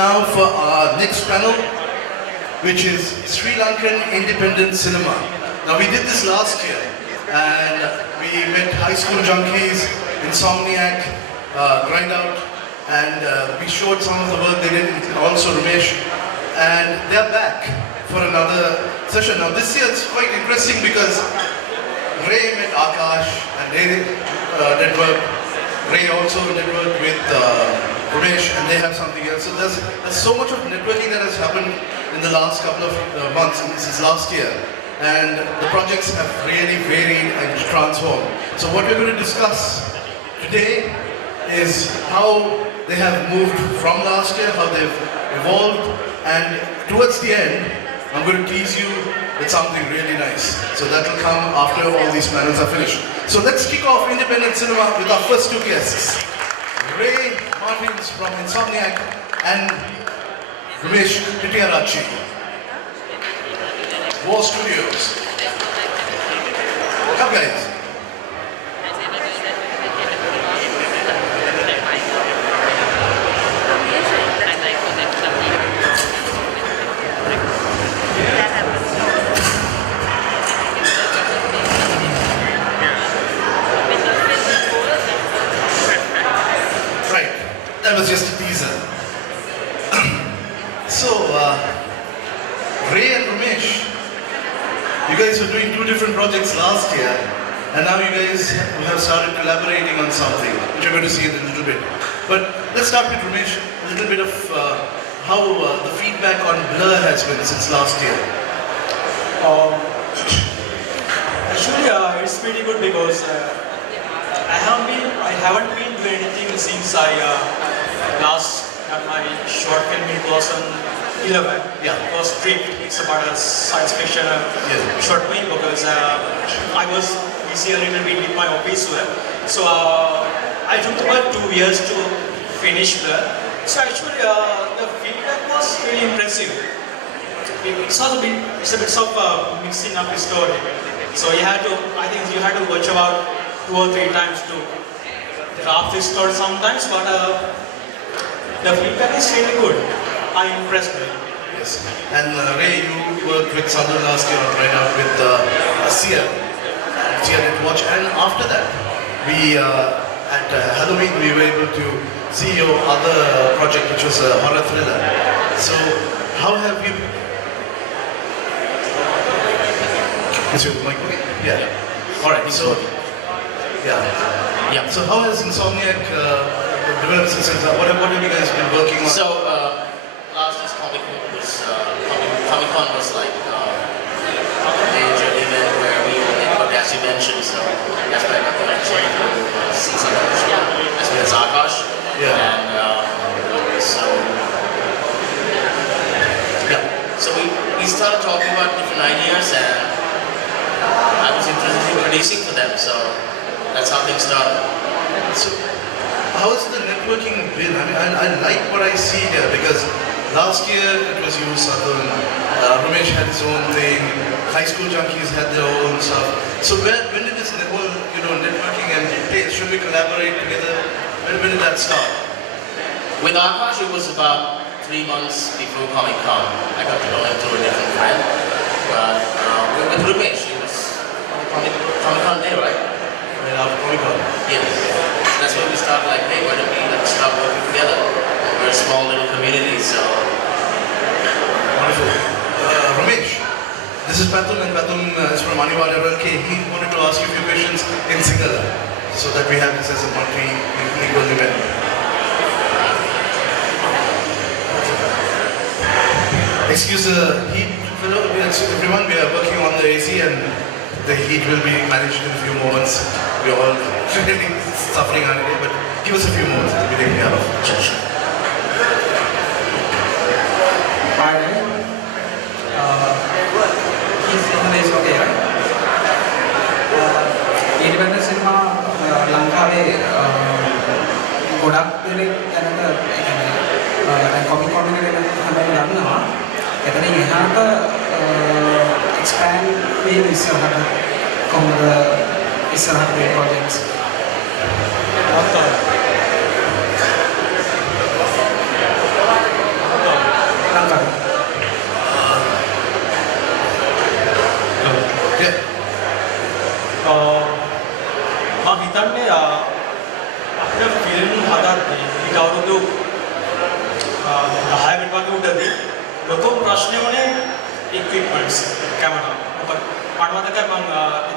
Now for our next panel, which is Sri Lankan independent cinema. Now we did this last year, and we met high school junkies, Insomniac, Grind Out, and we showed some of the work they did, also Rumesh, and they're back for another session. Now this year it's quite interesting because Ray met Akash, and they networked. Ray also networked with Rumesh, and they have something else. So there's so much of networking that has happened in the last couple of months, since last year. And the projects have really varied and transformed. So what we're going to discuss today is how they have moved from last year, how they've evolved, and towards the end, I'm going to tease you with something really nice. So that will come after all these panels are finished. So let's kick off independent cinema with our first two guests. Ray Martins from Insomniac and Rumesh Hettiarachchi, War Studios. Come guys. That was just a teaser. So, Ray and Rumesh, you guys were doing two different projects last year, and now you guys have started collaborating on something, which you're going to see in a little bit. But let's start with Rumesh, a little bit of how the feedback on Blur has been since last year. Actually, it's pretty good because I haven't been doing anything since I last had my short film in 2011. Yeah. It was Drift. It's about a science fiction short film because I was busy a little bit with my office work. So I took about 2 years to finish that. So actually, the feedback was really impressive. It's a bit of mixing up the story. So I think you had to watch about 2 or 3 times to draft the story sometimes, but the feedback is really good. I'm impressed with it. Yes. And Ray, you worked with Sandun last year on Right Out with Sia did watch, and after that, we at Halloween we were able to see your other project, which was a horror thriller. So, how have you? Is your mic okay? Yeah. All right. So. Yeah. So how has Insomniac developed since what have you guys been working on? So last year's Comic Con was like a major event where we networked, as you mentioned. So that's why I got the opportunity to see some of the show, as well as Akash. Yeah. And so we started talking about different ideas, and I was interested in producing for them. So that's how things started. So, how has the networking been? I mean, I like what I see here because last year it was you, Sandun, Rumesh had his own thing, high school junkies had their own stuff. So when did this networking and hey, should we collaborate together? When did that start? With Akash, it was about 3 months before Comic Con. I got to know him through a different friend. But with Rumesh, it was Comic Con day, right? Right after Comic Con. Yes. That's when we started like, hey, why don't we start working together? We're a small little community, so. Wonderful. Rumesh, this is Patul, and Patul is from Aniwal LLK. He wanted to ask you a few questions in Sinhala so that we have this as a multi-lingual event. Excuse the heat, fellow. Everyone, we are working on the AC and the heat will be managed in a few moments. We are all really suffering under it, but give us a few moments to be taken care of. Hi. Is okay, right? Independent cinema ලංකාවේ ගොඩක් දෙනෙක් දැනට ඒ කියන්නේ comic කොන් එකට හැමෝම දන්නවා. එතනින් එහාට expand වීම ඉස්සරහට කොහොමද ඉස්සරහට මේ projects හදද්දී ඊට අවුරුදු 10කට වගේ උඩදී ලොකුම ප්‍රශ්නේ වුණේ equipments කැමරා. මොකද මට මතකයි මම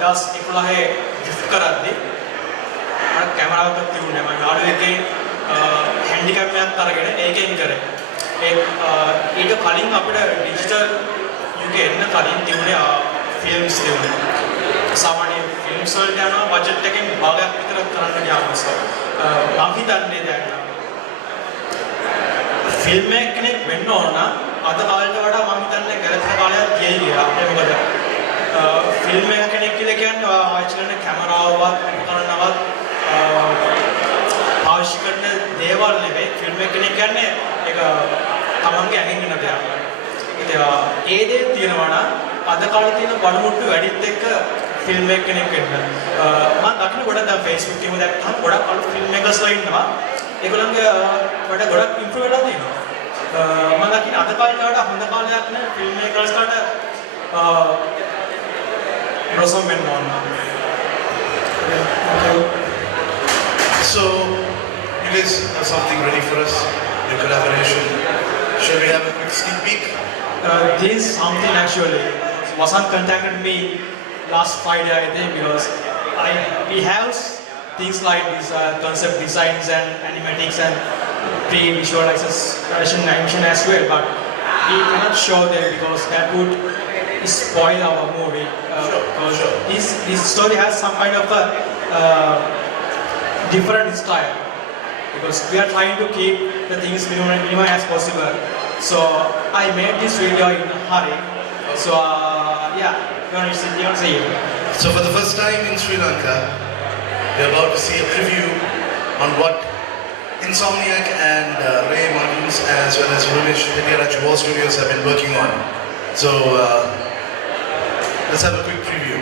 2011 gift කරද්දී මම කැමරාවක් තියුණේ මම යාළුවෙක්ගෙන් handicap එකක් අරගෙන ඒකෙන් කරේ. ඊට කලින් අපිට ඩිජිටල් යුගයේ එන්න කලින් තිබුණේ ෆිල්ම්ස් තිබුණේ. සාමාන්‍ය ෆිල්ම්ස් වලට යනවා බජට් එකෙන් භාගයක් විතර කරන්න ගියාම මම හිතන්නේ දැන් ෆිල්ම් එක කෙනෙක් වෙන්න ඕන නම් අද කාලේට වඩා මම හිතන්නේ ගැලපෙන කාලයක් ගියයි කියලා. ඒ මොකද ෆිල්ම් එක කෙනෙක් කියලා කියන්නේ ආයතන කැමරාවවත් උපකරණවත් අවශ්‍ය කරන දේවල් නෙවෙයි. ෆිල්ම් එක කෙනෙක් කියන්නේ ඒක තමන්ගේ ඇඟින් එන දෙයක්. ඒ දේ තියෙනවා නම් අද කාලේ තියෙන බඩමුට්ටු වැඩිත් එක්ක ෆිල්ම් එක කෙනෙක් වෙන්න. මම දකින්න ගොඩක් දැන් Facebook එකේ දැක්කම ගොඩක් අලුත් ෆිල්ම් මේකර්ස්ලා ඉන්නවා. ඒගොල්ලන්ගේ වැඩ ගොඩක් ඉම්ප්‍රූව් වෙලා තියෙනවා. මම දකින්න අද කාලේට වඩා හොඳ කාලයක් නේ ෆිල්ම් මේකර්ස්ලාට රොසම් වෙන්න ඕන. So, you guys have something ready for us? Your collaboration. Shall we have a quick sneak peek? This is something actually. Vasant contacted me last Friday, I think, because we have things like these concept designs and animatics and pre-visualization animation as well, but we cannot show them because that would spoil our movie. Sure. This story has some kind of a different style because we are trying to keep the things minimum as possible. So I made this video in a hurry. So yeah, you want to see it. So for the first time in Sri Lanka, we're about to see a preview on what Insominak and Ray Martins as well as Rumesh Hettiarachchi War Studios have been working on. So let's have a quick preview.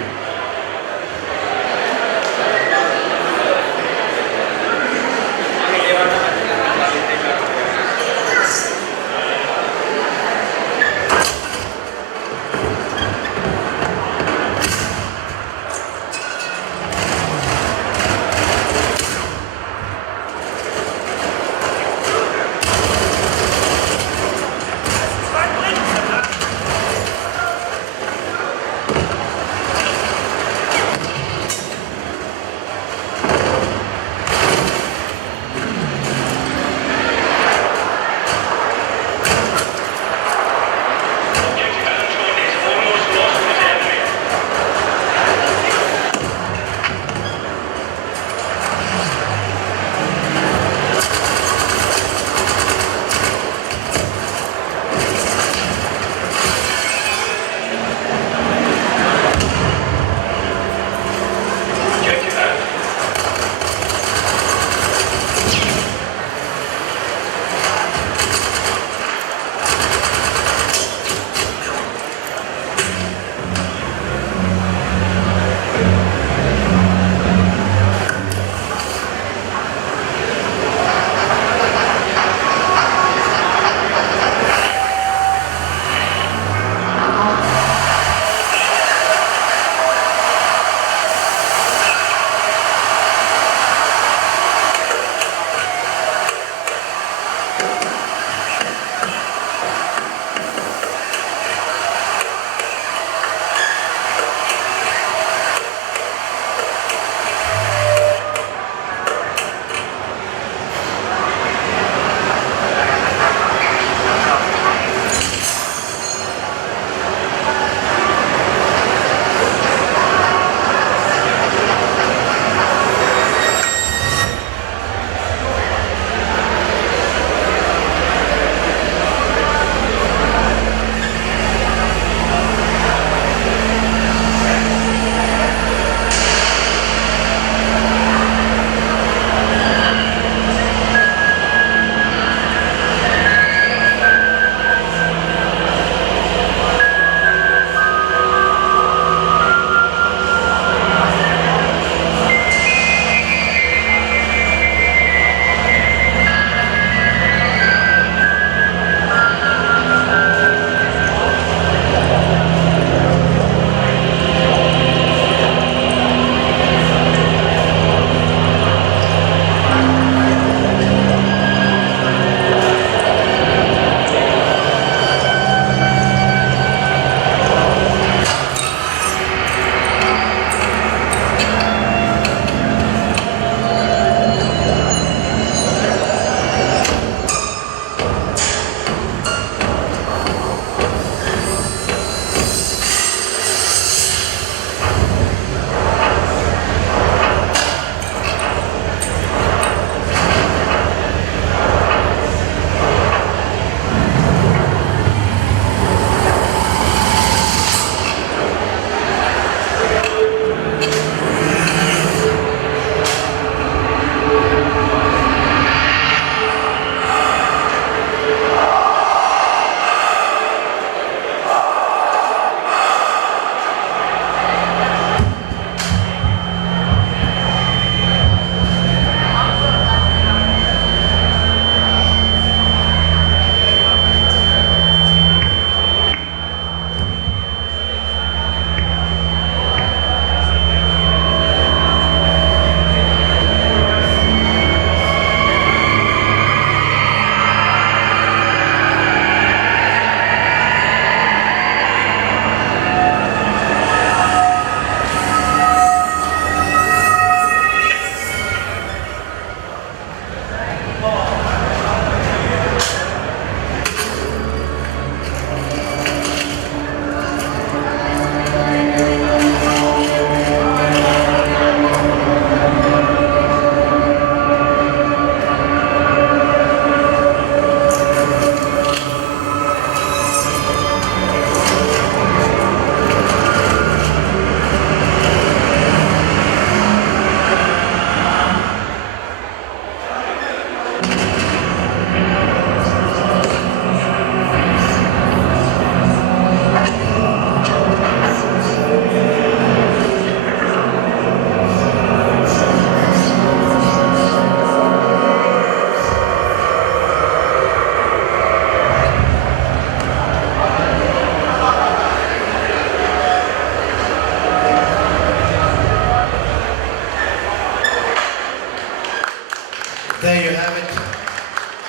There you have it.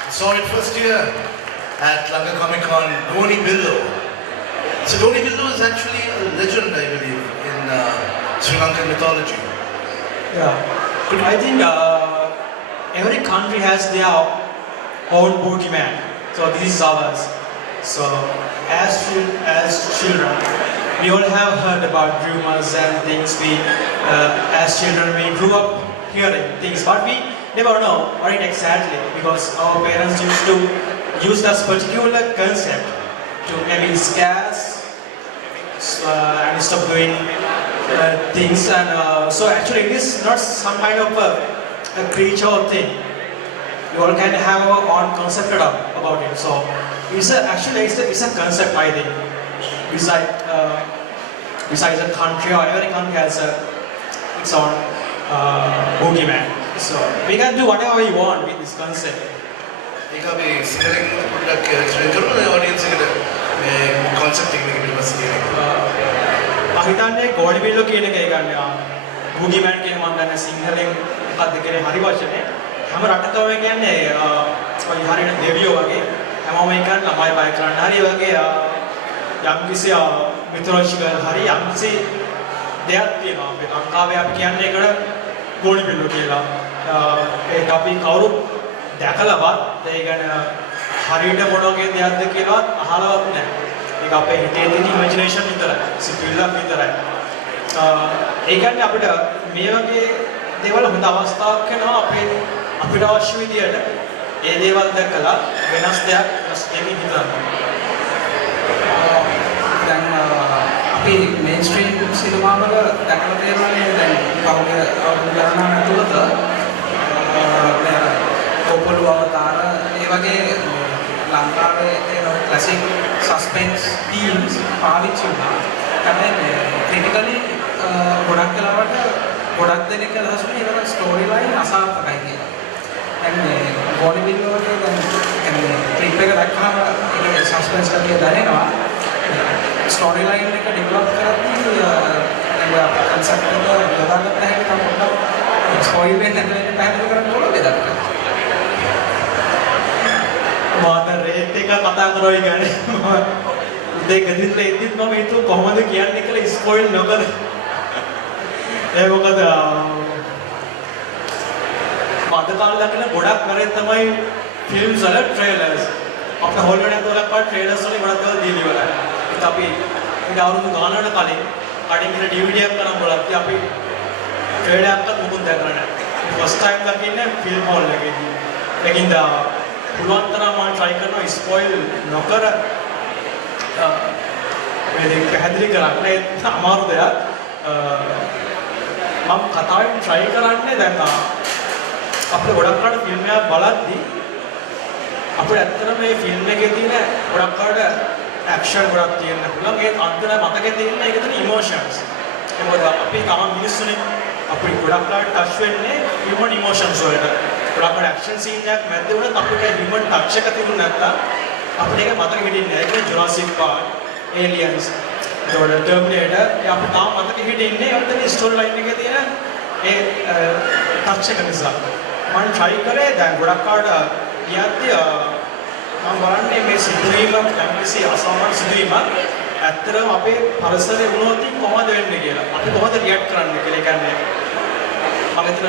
Saw it first year at Lanka Comic Con, Doni Billo. So Doni Billo is actually a legend, I believe, in Sri Lankan mythology. Yeah. I think every country has their own boogeyman. So this is ours. So as children, we all have heard about rumors and things. As children, we grew up hearing things, but we never know what it exactly, because our parents used to use that particular concept to maybe scare us and stop doing things. And so actually it is not some kind of a creature or thing. We all can have our own concept about it. So it's a concept, I think. Besides a country, or every country has its own boogeyman. So we can do whatever we want with this concept. ඒක අපි සිංහලෙන් පොඩ්ඩක් explain කරමු audience එකට මේ concept එක මේක පිළිබඳව කියන්නේ. මම හිතන්නේ ගෝඩි බිල්ලෝ කියන එක ඒ කියන්නේ boogeyman කියන මම දන්නේ සිංහලෙන් මොකක්ද කියන්නේ හරි වචනේ. හැම රටකම කියන්නේ ඔය හරියට දෙවියෝ වගේ හැමෝම එකක් ළමයි බය කරන්න හරි වගේ යම්කිසි mythological හරි යම්කිසි දෙයක් තියෙනවා. අපේ ලංකාවේ අපි කියන්නේ ඒකට ගෝඩි බිල්ලෝ කියලා. ඒක අපි කවුරුත් දැකලවත් ඒ කියන්නේ හරියට මොන වගේ දෙයක්ද කියලාවත් අහලවත් නැහැ. ඒක අපේ හිතේ තියෙන ඉමේජිනේෂන් විතරයි. සිතුවිල්ලක් විතරයි. ඒ කියන්නේ අපිට මේ වගේ දේවල් හොඳ අවස්ථාවක් වෙනවා අපිට අවශ්‍ය විදියට ඒ දේවල් දැකලා වෙනස් දෙයක් දෙමින් හිතන්න. දැන් අපි මේන්ස්ට්‍රීම් සිනමා වල දැකලා තියෙනවානේ දැන් පහුගිය අවුරුදු ගණනාවක් ඇතුළත කොපළු අවතාර ඒ වගේ ලංකාවේ තියෙන ක්ලාසික් සස්පෙන්ස් තීම්ස් පාවිච්චි වුණා. හැබැයි ක්‍රිටිකලි ගොඩක් වෙලාවට ගොඩක් දෙනෙක් අදහස් කරන්නේ ඒක ස්ටෝරි ලයින් අසාර්ථකයි කියලා. දැන් මේ ගෝඩි බිල්ලෝ වල දැන් කියන්නේ ක්ලිප් එක දැක්කම ඒක සස්පෙන්ස් එකේ දැනෙනවා. ස්ටෝරි ලයින් එක ඩෙවලොප් කරද්දී දැන් කන්සෙප්ට් එක යොදාගත්ත හැටි තමයි පොඩ්ඩක් ස්පොයිල් වෙන්නේ නැතුව පැහැදිලි කරන්න ඕනේ දෙයක්. මාත රේට් එක කතා කරෝයි ගන්නේ උදේ ගෙදින්න ඉද්දිත් මම හිතුව කොහොමද කියන්නේ කියලා ස්පොයිල් නොකර ඒ මොකද අද කාලේ දකින ගොඩක් කරේ තමයි ෆිල්ම්ස් වල ට්‍රේලර්ස් අපේ හොලිවුඩ් එකේ වලක්වත් ට්‍රේලර්ස් වලින් ගොඩක් දේවල් දීලා ඉවරයි. ඒත් අපි ඊට අවුරුදු ගානකට කලින් කඩින් ඉන්න DVD එකක් කරන් බලද්දී අපි ට්‍රේලර් එකක් මුකුත් දැකලා නැහැ. ෆස්ට් ටයිම් දකින්නේ ෆිල්ම් හෝල් එකේදී. ඒකින්ද පුළුවන් තරම් මම try කරනවා ස්පොයිල් නොකර මේ දෙක පැහැදිලි කරන්න. ඒ අමාරු දෙයක්. මම කතාවෙන් try කරන්නේ දැන් අපිට ගොඩක් කාට ෆිල්ම් එකක් බලද්දී අපිට ඇත්තටම මේ ෆිල්ම් එකේ තියෙන ගොඩක් කාට ඇක්ෂන් ගොඩක් තියෙන්න පුළුවන්. ඒ අන්තිම මතකේ තියෙන ඒක තමයි ඉමෝෂන්ස්. ඒ මොකද අපි තම මිනිස්සුනේ අපිට ගොඩක් කාට ටච් වෙන්නේ හියුමන් ඉමෝෂන්ස් වලට. ගොඩක් ඇක්ෂන් සීන් එකක් මැද්දේ වුණත් අපිට හියුමන් ටච් එක තිබුණ නැත්නම් අපිට ඒක මතක හිටින්නේ නැහැ. ඒක ජුරාසික් පාර්ක්, ඒලියන්ස්, ටර්මිනේටර් ඒ අපිට තාම මතක හිටින්නේ ඔතන ස්ටෝරි ලයින් එකේ තියෙන ඒ ටච් එක නිසා. මම try කරේ දැන් ගොඩක් කාට කියද්දී මම බලන්නේ මේ සිදුවීම කැමතිසි අසාමාන්‍ය සිදුවීමක් ඇත්තටම අපේ පරිසරයේ වුණොත් කොහොමද වෙන්නේ කියලා. අපි කොහොමද රියැක්ට් කරන්නේ කියලා. ඒ කියන්නේ මම හිතන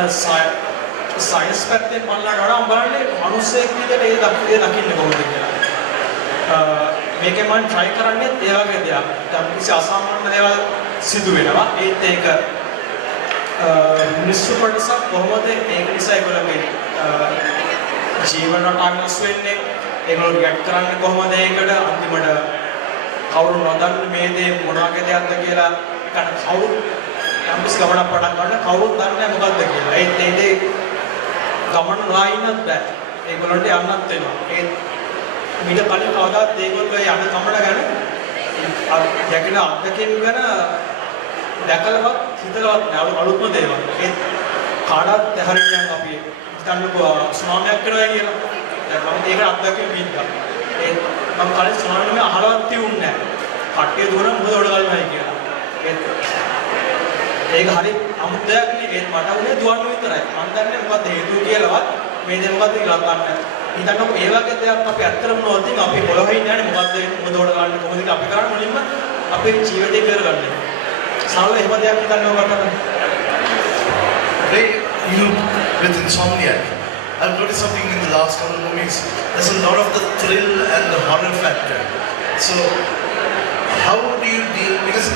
සයන්ස් පැත්තෙන් බලලා වඩා මම බලන්නේ මිනිස්සෙක් විදිහට ඒ දකින්නේ කොහොමද කියලා. මේකේ මම try කරන්නේ ඒ වගේ දෙයක්. කැමතිසි අසාමාන්‍ය දේවල් සිදු වෙනවා. ඒත් ඒක මිනිස්සු කොටසක් කොහොමද ඒක නිසා ඒගොල්ලෝගේ ජීවන රටාව වෙනස් වෙන්නේ, ඒගොල්ලෝ රියැක්ට් කරන්නේ කොහොමද ඒකට, අන්තිමට කවුරු නොදන්න මේ දේ මොන වගේ දෙයක්ද කියලා ඒකට කවුරු යම්කිසි ගමනක් පටන් ගන්න කවුරුත් දන්නේ නැහැ මොකද්ද කියලා. ඒ දේ ගමන නොආයින්නත් බෑ. ඒගොල්ලන්ට යන්නත් වෙනවා. ඒ ඊට කලින් කවදාවත් ඒගොල්ලෝ යන ගමන ගැන යකින අත්දැකීම් ගැන දැකලවත් හිතලවත් නෑ. අලුත්ම දේවල්. ඒ කාටවත් හරියන්නේ අපි හිතන්නකෝ සුනාමියක් වෙනවා කියලා. දැන් මම ඒක අත්දැකීම් වින්දා. ඒ මම කලින් සුනාමියක් අහලවත් තියුන්නේ නෑ. කට්ටිය දුවන මොකද ඔඩගල්මයි කියලා. ඒක හරි අමුත්තයක් නේ. ඒත් මට උනේ දුවන්න විතරයි. මම දන්නේ මොකක්ද හේතුව කියලාවත් මේ දේ මොකද්ද කියලා අහන්න. හිතන්නකො ඒ වගේ දෙයක් අපි ඇත්තටම නොවොත් අපි හොයහින් යන්නේ මොකද්ද මොදෝඩ ගන්න කොහොමද අපි කරන්නේ මුලින්ම අපේ ජීවිතේ කරගන්න. සාරල එහෙම දෙයක් හිතන්නව කරන්න. Ray, you with Insomniac, I've noticed something in the last couple of movies. There's a lot of the thrill and the horror factor. So, how do you deal? Because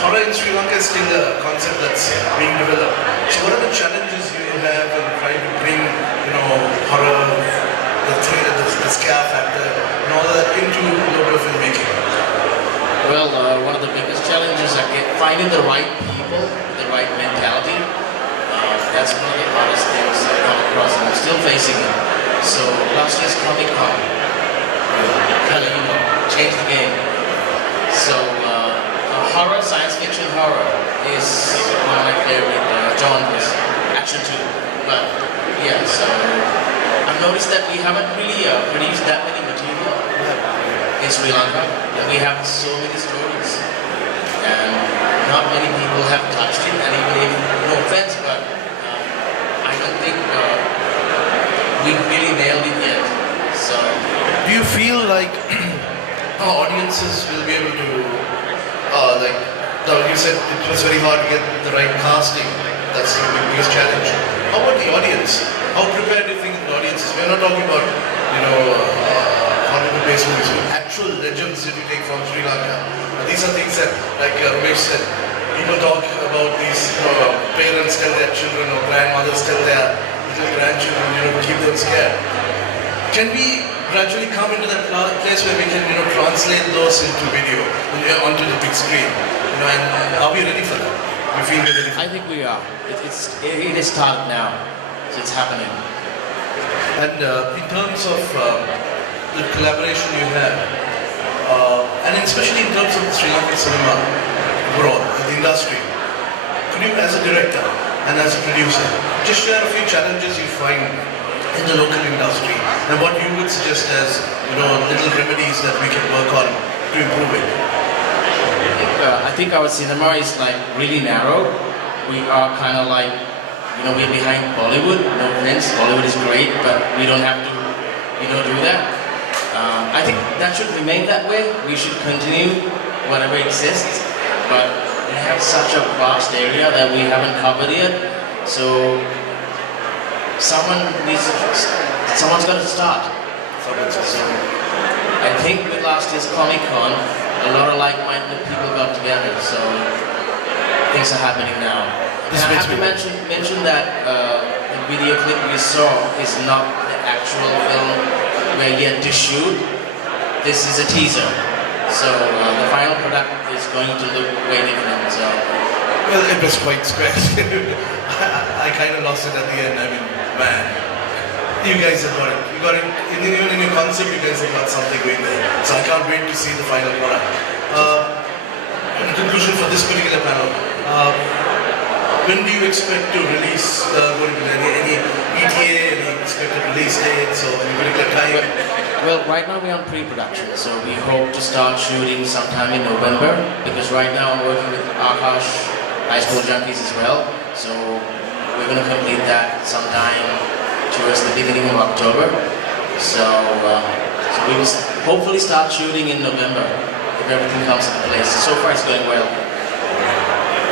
horror in Sri Lanka is still a concept that's being developed. So, what are the challenges you have in trying to bring, horror, the thrill, the scare factor, and all that into local filmmaking? Well, one of the biggest challenges I get finding the right people, the right mentality. That's one of the hardest things I've come across, and I'm still facing it. So last year's Comic Con kind of changed the game. So horror, science fiction horror is one of my favorite genres. Action too, but yeah. So I've noticed that we haven't really produced that many material in Sri Lanka, and we have so many stories, and not many people have touched it. And even if, no offense, but I don't think we really nailed it yet. So, do you feel like audiences will be able to, you said it was very hard to get the right casting. That's the biggest challenge. How about the audience? How prepared do you think the audience is? We're not talking about, Hollywood-based movies, but actual legends that you take from Sri Lanka. These are things that, like Rumesh said, people talk about these parents tell their children or grandmothers tell their little grandchildren, to keep them scared. Can we gradually come into that place where we can, translate those into video, onto the big screen? And are we ready for that? We feel we're ready for that? I think we are. It is started now. So it's happening. And in terms of the collaboration you have, and especially in terms of the Sri Lankan cinema abroad, the industry, could you, as a director and as a producer, just share a few challenges you find in the local industry and what you would suggest as, little remedies that we can work on to improve it? I think our cinema is really narrow. We are kind of we're behind Bollywood. No offense, Bollywood is great, but we don't have to, do that. I think that should remain that way. We should continue whatever exists, but we have such a vast area that we haven't covered yet. So someone's got to start. So I think with last year's Comic Con, a lot of like-minded people got together. So things are happening now. And I have to mention that the video clip we saw is not the actual film we're yet to shoot. This is a teaser. So the final product is going to look way different. So. Well, it was quite square. I kind of lost it at the end. I mean, man, you guys have got it. You got it. Even in your concept, you guys have got something going there. So I can't wait to see the final product. In conclusion for this particular panel, when do you expect to release? Any ETA, any expected release dates or any particular time? Well, right now we're on pre-production, so we hope to start shooting sometime in November. Because right now I'm working with Akash SK Junkies as well, so we're going to complete that sometime towards the beginning of October. So we will hopefully start shooting in November if everything comes into place. So far it's going well.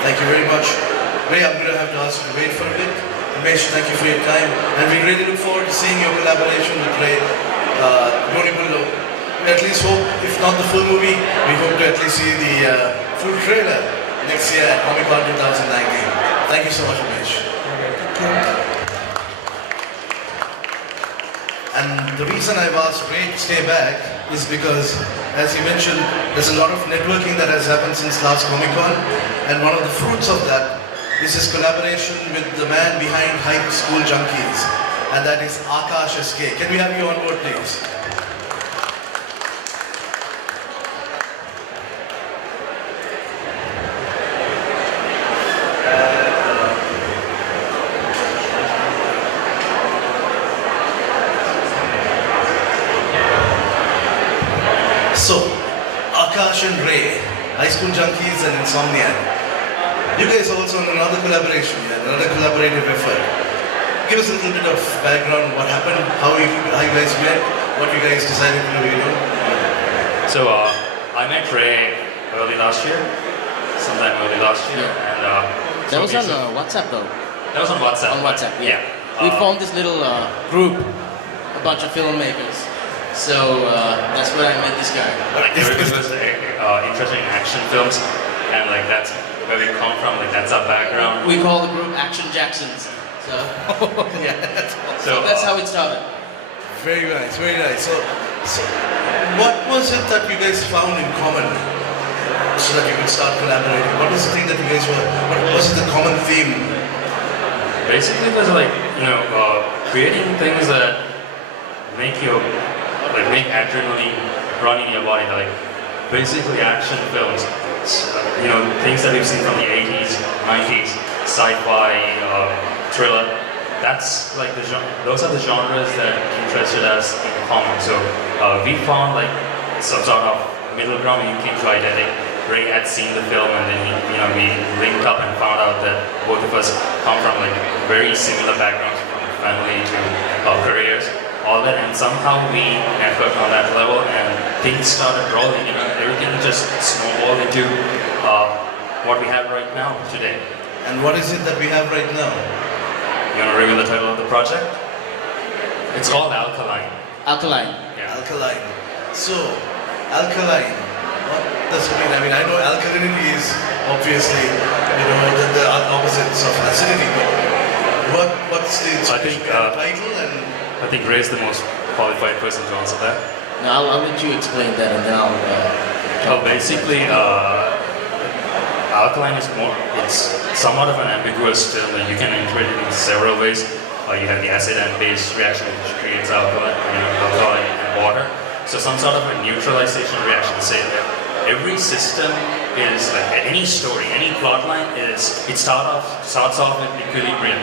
Thank you very much. Ray, I'm going to have to ask you to wait for a bit. Rumesh, thank you for your time. And we really look forward to seeing your collaboration with Ray. We at least hope, if not the full movie, we hope to at least see the full trailer next year at Comic Con 2019. Thank you so much, Rumesh. And the reason I've asked Ray to stay back is because, as he mentioned, there's a lot of networking that has happened since last Comic Con, and one of the fruits of that is his collaboration with the man behind High School Junkies, and that is Akash SK. Can we have you on board, please? So, Akash and Ray, High School Junkies and Insomniac. You guys are also on another collaboration, another collaborative effort. give us a little bit of background, what happened, how you guys met, what you guys decided to do, you know? So I met Ray sometime early last year, and That was on WhatsApp though. that was on WhatsApp. On WhatsApp, yeah. Yeah. We formed this little group, a bunch of filmmakers. So that's where I met this guy. Like everybody was interested in action films, and like that's where we come from. Like that's our background. We call the group Action Jacksons. So yeah, So that's how it started. Very nice, very nice. So what was it that you guys found in common so that you could start collaborating? What was the thing that you guys what was the common theme? basically it was like creating things that make make adrenaline run in your body. Like basically action films. Things that we've seen from the 80s, 90s, sci-fi, thriller. That's like those are the genres that interested us in common. So we found like some sort of middle ground when you came to Identity. Ray had seen the film, and then we linked up and found out that both of us come from like very similar backgrounds, from family to careers, all that, and somehow we networked on that level, and things started rolling. Everything just snowballed into what we have right now today. And what is it that we have right now? You want to reveal the title of the project? It's called Alkaline. Alkaline. Yeah. Alkaline. So, alkaline, what does it mean? I mean, I know alkalinity is obviously, the opposites of acidity, but what's the I think, title and... I think Ray's the most qualified person to answer that. Now I'll let you explain that, and then I'll. Basically, alkaline is it's somewhat of an ambiguous term that you can interpret it in several ways. You have the acid and base reaction, which creates alkali and water. So some sort of a neutralization reaction. Say that every system is like any story, any plot line it starts off with equilibrium.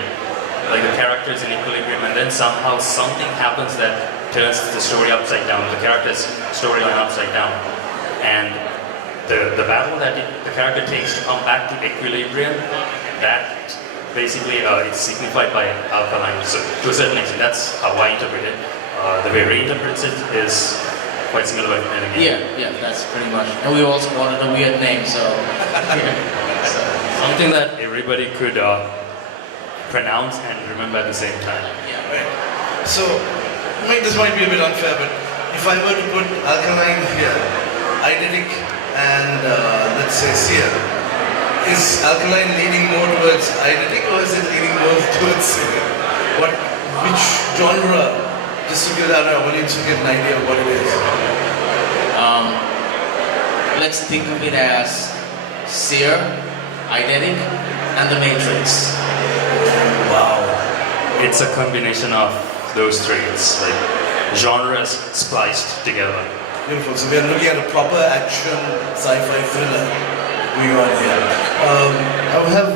Like the character is in equilibrium, and then somehow something happens that turns the story upside down, the character's storyline upside down. And the battle that the character takes to come back to equilibrium, that basically it's signified by alkaline. So to a certain extent, that's how I interpret it. The way Ray interprets it is quite similar with Yeah, that's pretty much. And we also wanted a weird name, so. something that everybody could pronounce and remember at the same time. Right. So, this might be a bit unfair, but if I were to put alkaline here, eidetic and let's say seer, is alkaline leaning more towards eidetic or is it leaning more towards seer? Which genre? Just to get an idea of what it is. Let's think of it as seer, eidetic, and the Matrix. Wow. It's a combination of those traits, like genres spliced together. Beautiful. So we are looking at a proper action sci-fi thriller going on here. I will have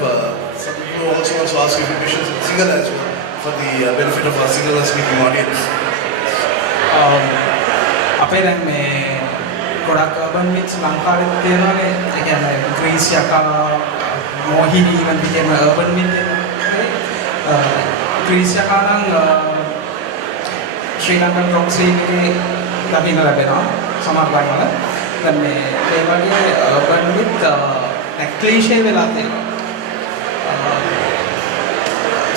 some people who also want to ask you a few questions, single as well, for the benefit of our single speaking audience. අපේ දැන් මේ ගොඩක් urban myths ලංකාවේ තියෙනවානේ. ඒ කියන්නේ grease යකා මොහිනී වගේ කියන urban myth එක. ග්‍රීස් යකා නම් ශ්‍රී ලංකන් rock scene එකේ දකින්න ලැබෙනවා සමහර ළඟවල. දැන් මේ වගේ urban myth ක්ලීෂේ වෙලා තියෙනවා.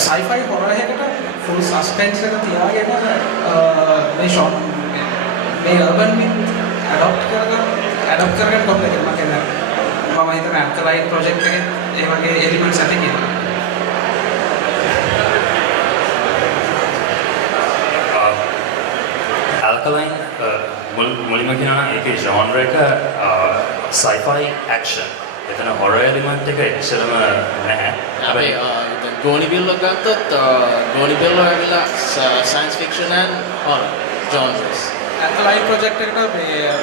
sci-fi horror එකකට full suspense එක තියාගෙන මේ short මේ urban myth adopt කරගෙන කොහොමද කියලා මම කියන්නේ මම හිතන alkaline project එකේ ඒ වගේ elements ඇති කියලා. Alkaline මුලින්ම කියනවා ඒකේ genre එක sci-fi action. එතන horror element එක ඉස්සෙල්ලම නැහැ. අපේ ගෝනි බිල්ල ගත්තොත් ගෝනි බිල්ල ඇවිල්ලා science fiction and horror genres. alkaline project එකට මේ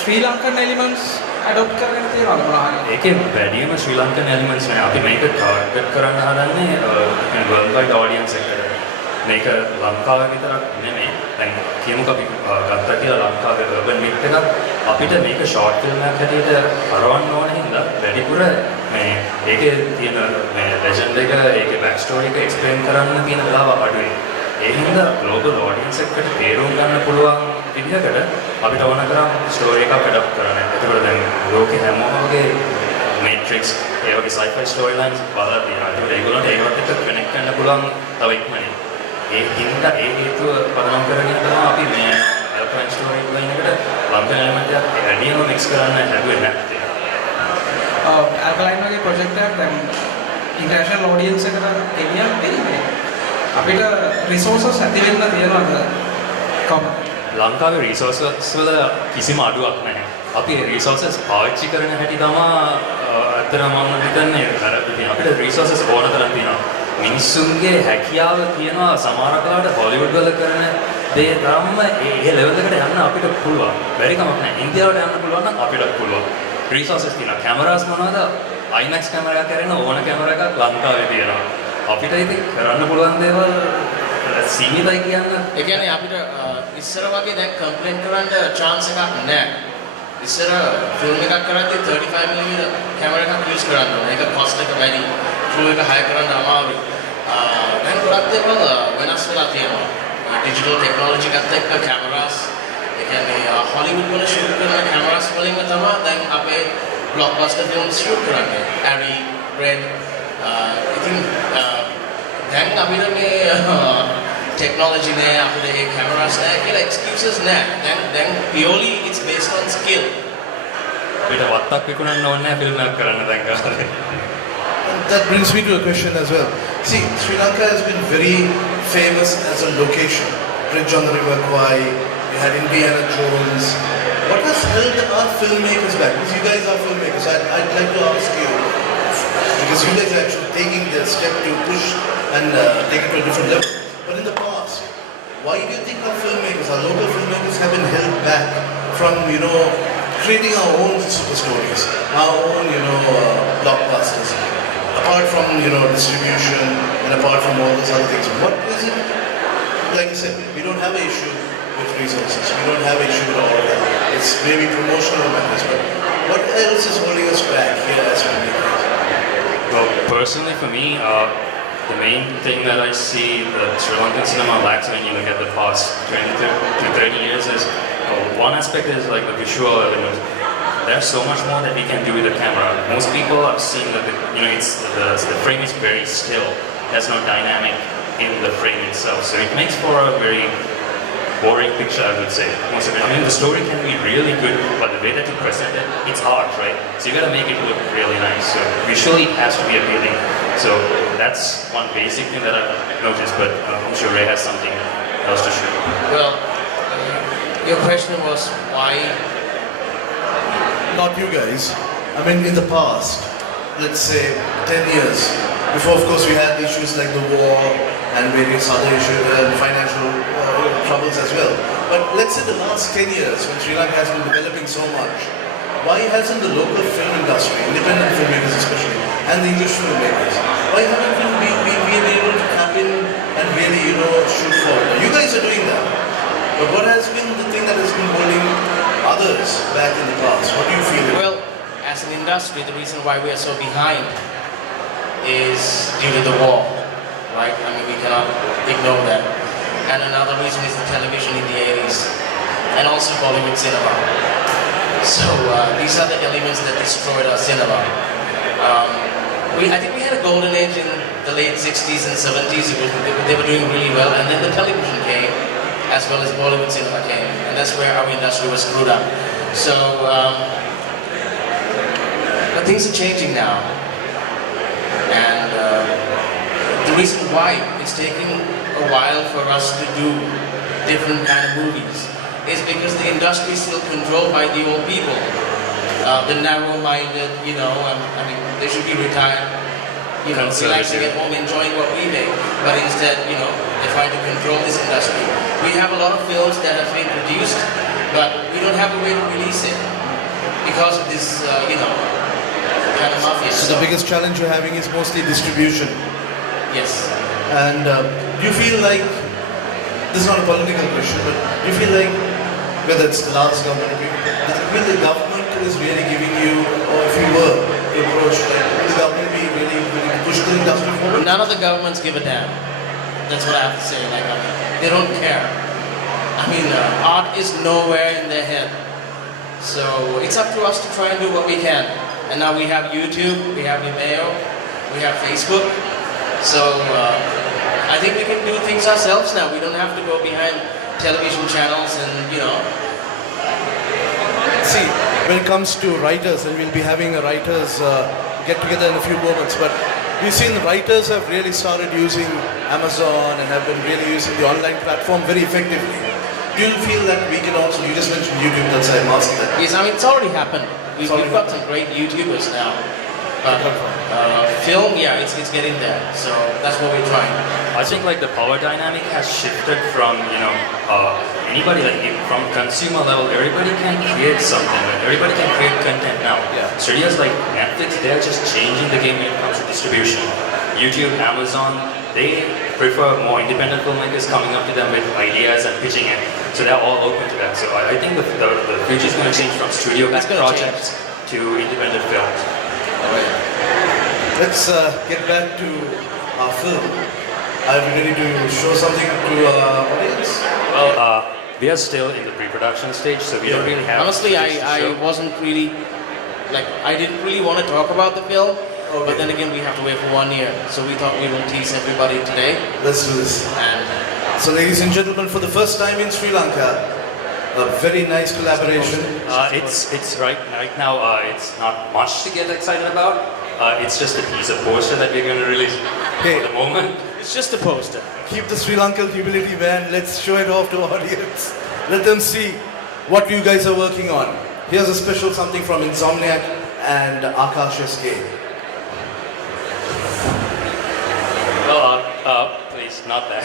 Sri Lankan elements adopt කරගෙන තියෙනවා මොනවාද? ඒකේ වැඩිම ශ්‍රී ලංකන් elements නෑ. අපි මේක target කරන්න හදන්නේ worldwide audience එකට. මේක ලංකාවේ විතරක් නෙමෙයි. දැන් කියමුකෝ අපි ගත්තා කියලා ලංකාවේ urban myth එකක් අපිට මේක short film එකක් හැටියට කරවන්න ඕන හින්දා වැඩිපුර මේ ඒකේ තියෙන මේ ලෙජන්ඩ් එක ඒකේ බෑක් ස්ටෝරි එක එක්ස්ප්ලেইন කරන්න තියෙන වෙලාව අඩුයි. ඒ හින්දා ග්ලෝබල් ඔඩියන්ස් එකට තේරුම් ගන්න පුළුවන් විදිහකට අපිට ඕන කරා ස්ටෝරි එකක් ඇඩප්ට් කරන්න. ඒකවල දැන් ලෝකේ හැමෝම වගේ මේට්‍රික්ස් ඒ වගේ sci-fi storylines බලලා තියෙනවා. ඒකට ඒගොල්ලන්ට ඒකට එක්ක කනෙක්ට් කරන්න පුළුවන් තව ඉක්මනින්. ඒ හින්දා ඒ හේතුව පදනම් කරගෙන තමයි අපි මේ එලෙක්ට්‍රොනික ස්ටෝරි ලයින් එකට ලංකන් එලිමන්ට් එකක් ඇඩියම මික්ස් කරන්න හැදුවේ නැත්තේ. ඇල්කලයින් වගේ ප්‍රොජෙක්ට් එකක් දැන් ඉන්ටර්නැෂනල් ඔඩියන්ස් එකට ගෙනියන්න දෙන්නේ. අපිට රිසෝසස් ඇති වෙන්න තියෙනවද? ලංකාවේ රිසෝසස් වල කිසිම අඩුවක් නැහැ. අපි රිසෝසස් පාවිච්චි කරන හැටි තමයි අතරම මම හිතන්නේ අපිට රිසෝසස් ඕන තරම් තියෙනවා. මිනිස්සුන්ගේ හැකියාව තියෙනවා සමහර කාලට හොලිවුඩ් වල කරන දේ තරම්ම ඒ ලෙවල් එකට යන්න අපිට පුළුවන්. බැරි කමක් නැහැ. ඉන්දියාවට යන්න පුළුවන් නම් අපිට පුළුවන්. රිසෝසස් තියෙනවා. කැමරාස් මොනවද? IMAX කැමරා එකක් කරන ඕන කැමරා එකක් ලංකාවේ තියෙනවා. අපිට ඉතින් කරන්න පුළුවන් දේවල් සීමිතයි කියන්න. ඒ කියන්නේ අපිට ඉස්සර වගේ දැන් කම්ප්ලේන්ට් කරන්න chance එකක් නැහැ. ඉස්සර ෆිල්ම් එකක් කරද්දී 35mm කැමරා එකක් යූස් කරන්න ඕනේ. ඒක cost එක වැඩි. crew එක hire කරන්න අමාරුයි. දැන් ගොඩක් දේවල් වෙනස් වෙලා තියෙනවා. digital technology එකත් එක්ක cameras ඒ කියන්නේ හොලිවුඩ් වල shoot කරන cameras වලින්ම තමයි දැන් අපේ blockbuster films shoot කරන්නේ. Harry, Red ඉතින් දැන් අපිට මේ technology නෑ අපිට මේ cameras නෑ කියලා excuses නෑ. දැන් purely it's based on skill. අපිට වත්තක් විකුණන්න ඕනේ නැහැ ෆිල්ම් එකක් කරන්න දැන් කාලේ. That brings me to a question as well. See, Sri Lanka has been very famous as a location. Bridge on the River Kwai, you had Indiana Jones. What has held our filmmakers back? Because you guys are filmmakers, I'd like to ask you, because you guys are actually taking the step to push and take it to a different level. But in the past, why do you think our filmmakers, our local filmmakers have been held back from, creating our own super stories, our own, blockbusters? Apart from, distribution and apart from all those other things, what is it? Like I said, we don't have an issue with resources. We don't have an issue with all of that. It's maybe promotional matters, but what else is holding us back here as filmmakers? Well, personally for me, the main thing that I see that Sri Lankan cinema lacks when you look at the past 20 to 30 years is, one aspect is like the visual element. There's so much more that we can do with the camera. Most people have seen that the frame is very still. There's no dynamic in the frame itself, so it makes for a very boring picture, I would say. Most of it. I mean, the story can be really good, but the way that you present it, it's art, right? So you gotta make it look really nice. So visually, it has to be appealing. So that's one basic thing that I've noticed, but I'm sure Ray has something else to share. Well, your question was why? Not you guys. I mean, in the past, let's say 10 years, before of course we had issues like the war and various other issues and financial troubles as well. But let's say the last 10 years, when Sri Lanka has been developing so much, why hasn't the local film industry, independent filmmakers especially, and the English filmmakers, why haven't we been able to tap in and really, shoot forward? You guys are doing that. But what has been the thing that has been holding others back in the past? What do you feel? Well, as an industry, the reason why we are so behind is due to the war, right? I mean, we cannot ignore that. And another reason is the television in the 80s, and also Bollywood cinema. So these are the elements that destroyed our cinema. I think we had a golden age in the late 60s and 70s. They were doing really well, and then the television came, as well as Bollywood cinema came, and that's where our industry was screwed up. So, but things are changing now, and the reason why it's taking a while for us to do different kind of movies is because the industry is still controlled by the old people, the narrow-minded. I mean, they should be retired. Relaxing at home, enjoying what we make, but instead, they're trying to control this industry. We have a lot of films that have been produced, but we don't have a way to release it because of this, kind of mafia. So the biggest challenge you're having is mostly distribution. Yes. And do you feel like, this is not a political question, but do you feel like, whether it's the last government, will the government is really giving you, or if you were to approach, will the government be really push the industry forward? None of the governments give a damn. That's what I have to say. Like, they don't care. I mean, art is nowhere in their head. So it's up to us to try and do what we can. And now we have YouTube, we have Vimeo, we have Facebook. So I think we can do things ourselves now. We don't have to go behind television channels and, you know. See, when it comes to writers, and we'll be having a writers get together in a few moments, but we've seen the writers have really started using Amazon and have been really using the online platform very effectively. Do you feel that we can also, you just mentioned YouTube, that's why I'm asking that. Yes, I mean, it's already happened. We've got some great YouTubers now. But film, yeah, it's getting there. So that's what we're trying. I think like the power dynamic has shifted from, you know, anybody, like from consumer level, everybody can create something. Like, everybody can create content now. Yeah. Studios like Netflix, they're just changing the game when it comes to distribution. YouTube, Amazon, they prefer more independent filmmakers coming up to them with ideas and pitching it. So they're all open to that. So I think the future is going to change from studio-backed projects to independent films. Alright. Let's get back to our film. Are we ready to show something to our audience? Well, we are still in the pre-production stage, so we don't really have... Honestly, footage to show. I wasn't really, like, I didn't really want to talk about the film. Okay. But then again, we have to wait for 1 year. So we thought we will tease everybody today. Let's do this. And So ladies and gentlemen, for the first time in Sri Lanka, a very nice collaboration. It's right now. It's not much to get excited about. It's just a teaser poster that we're going to release Hey. for the moment. it's just a poster. Keep the Sri Lankan humility, man. Let's show it off to our audience. Let them see what you guys are working on. Here's a special something from Insominak and Akash SK. Well, please, not that.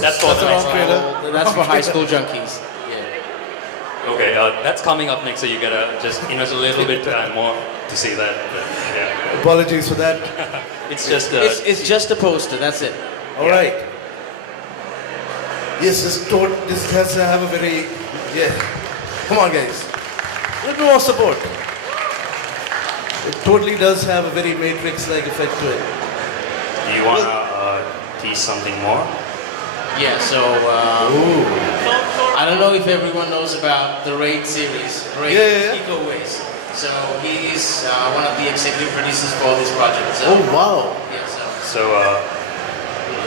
That's for That's the a next wrong one. trailer. That's for high school junkies. Yeah. Okay, that's coming up next, so you gotta just invest a little bit more to see that. But, yeah. Apologies for that. It's just It's just a poster, that's it. All right. Yes, this has to have a very, yeah. Come on, guys. A little bit more support. It totally does have a very Matrix-like effect to it. Do you wanna tease something more? Yeah, so Ooh. I don't know if everyone knows about the Raid series, Raid Yeah. Eco Ways. So he's one of the executive producers for this project. So, Oh, wow. yeah, so So,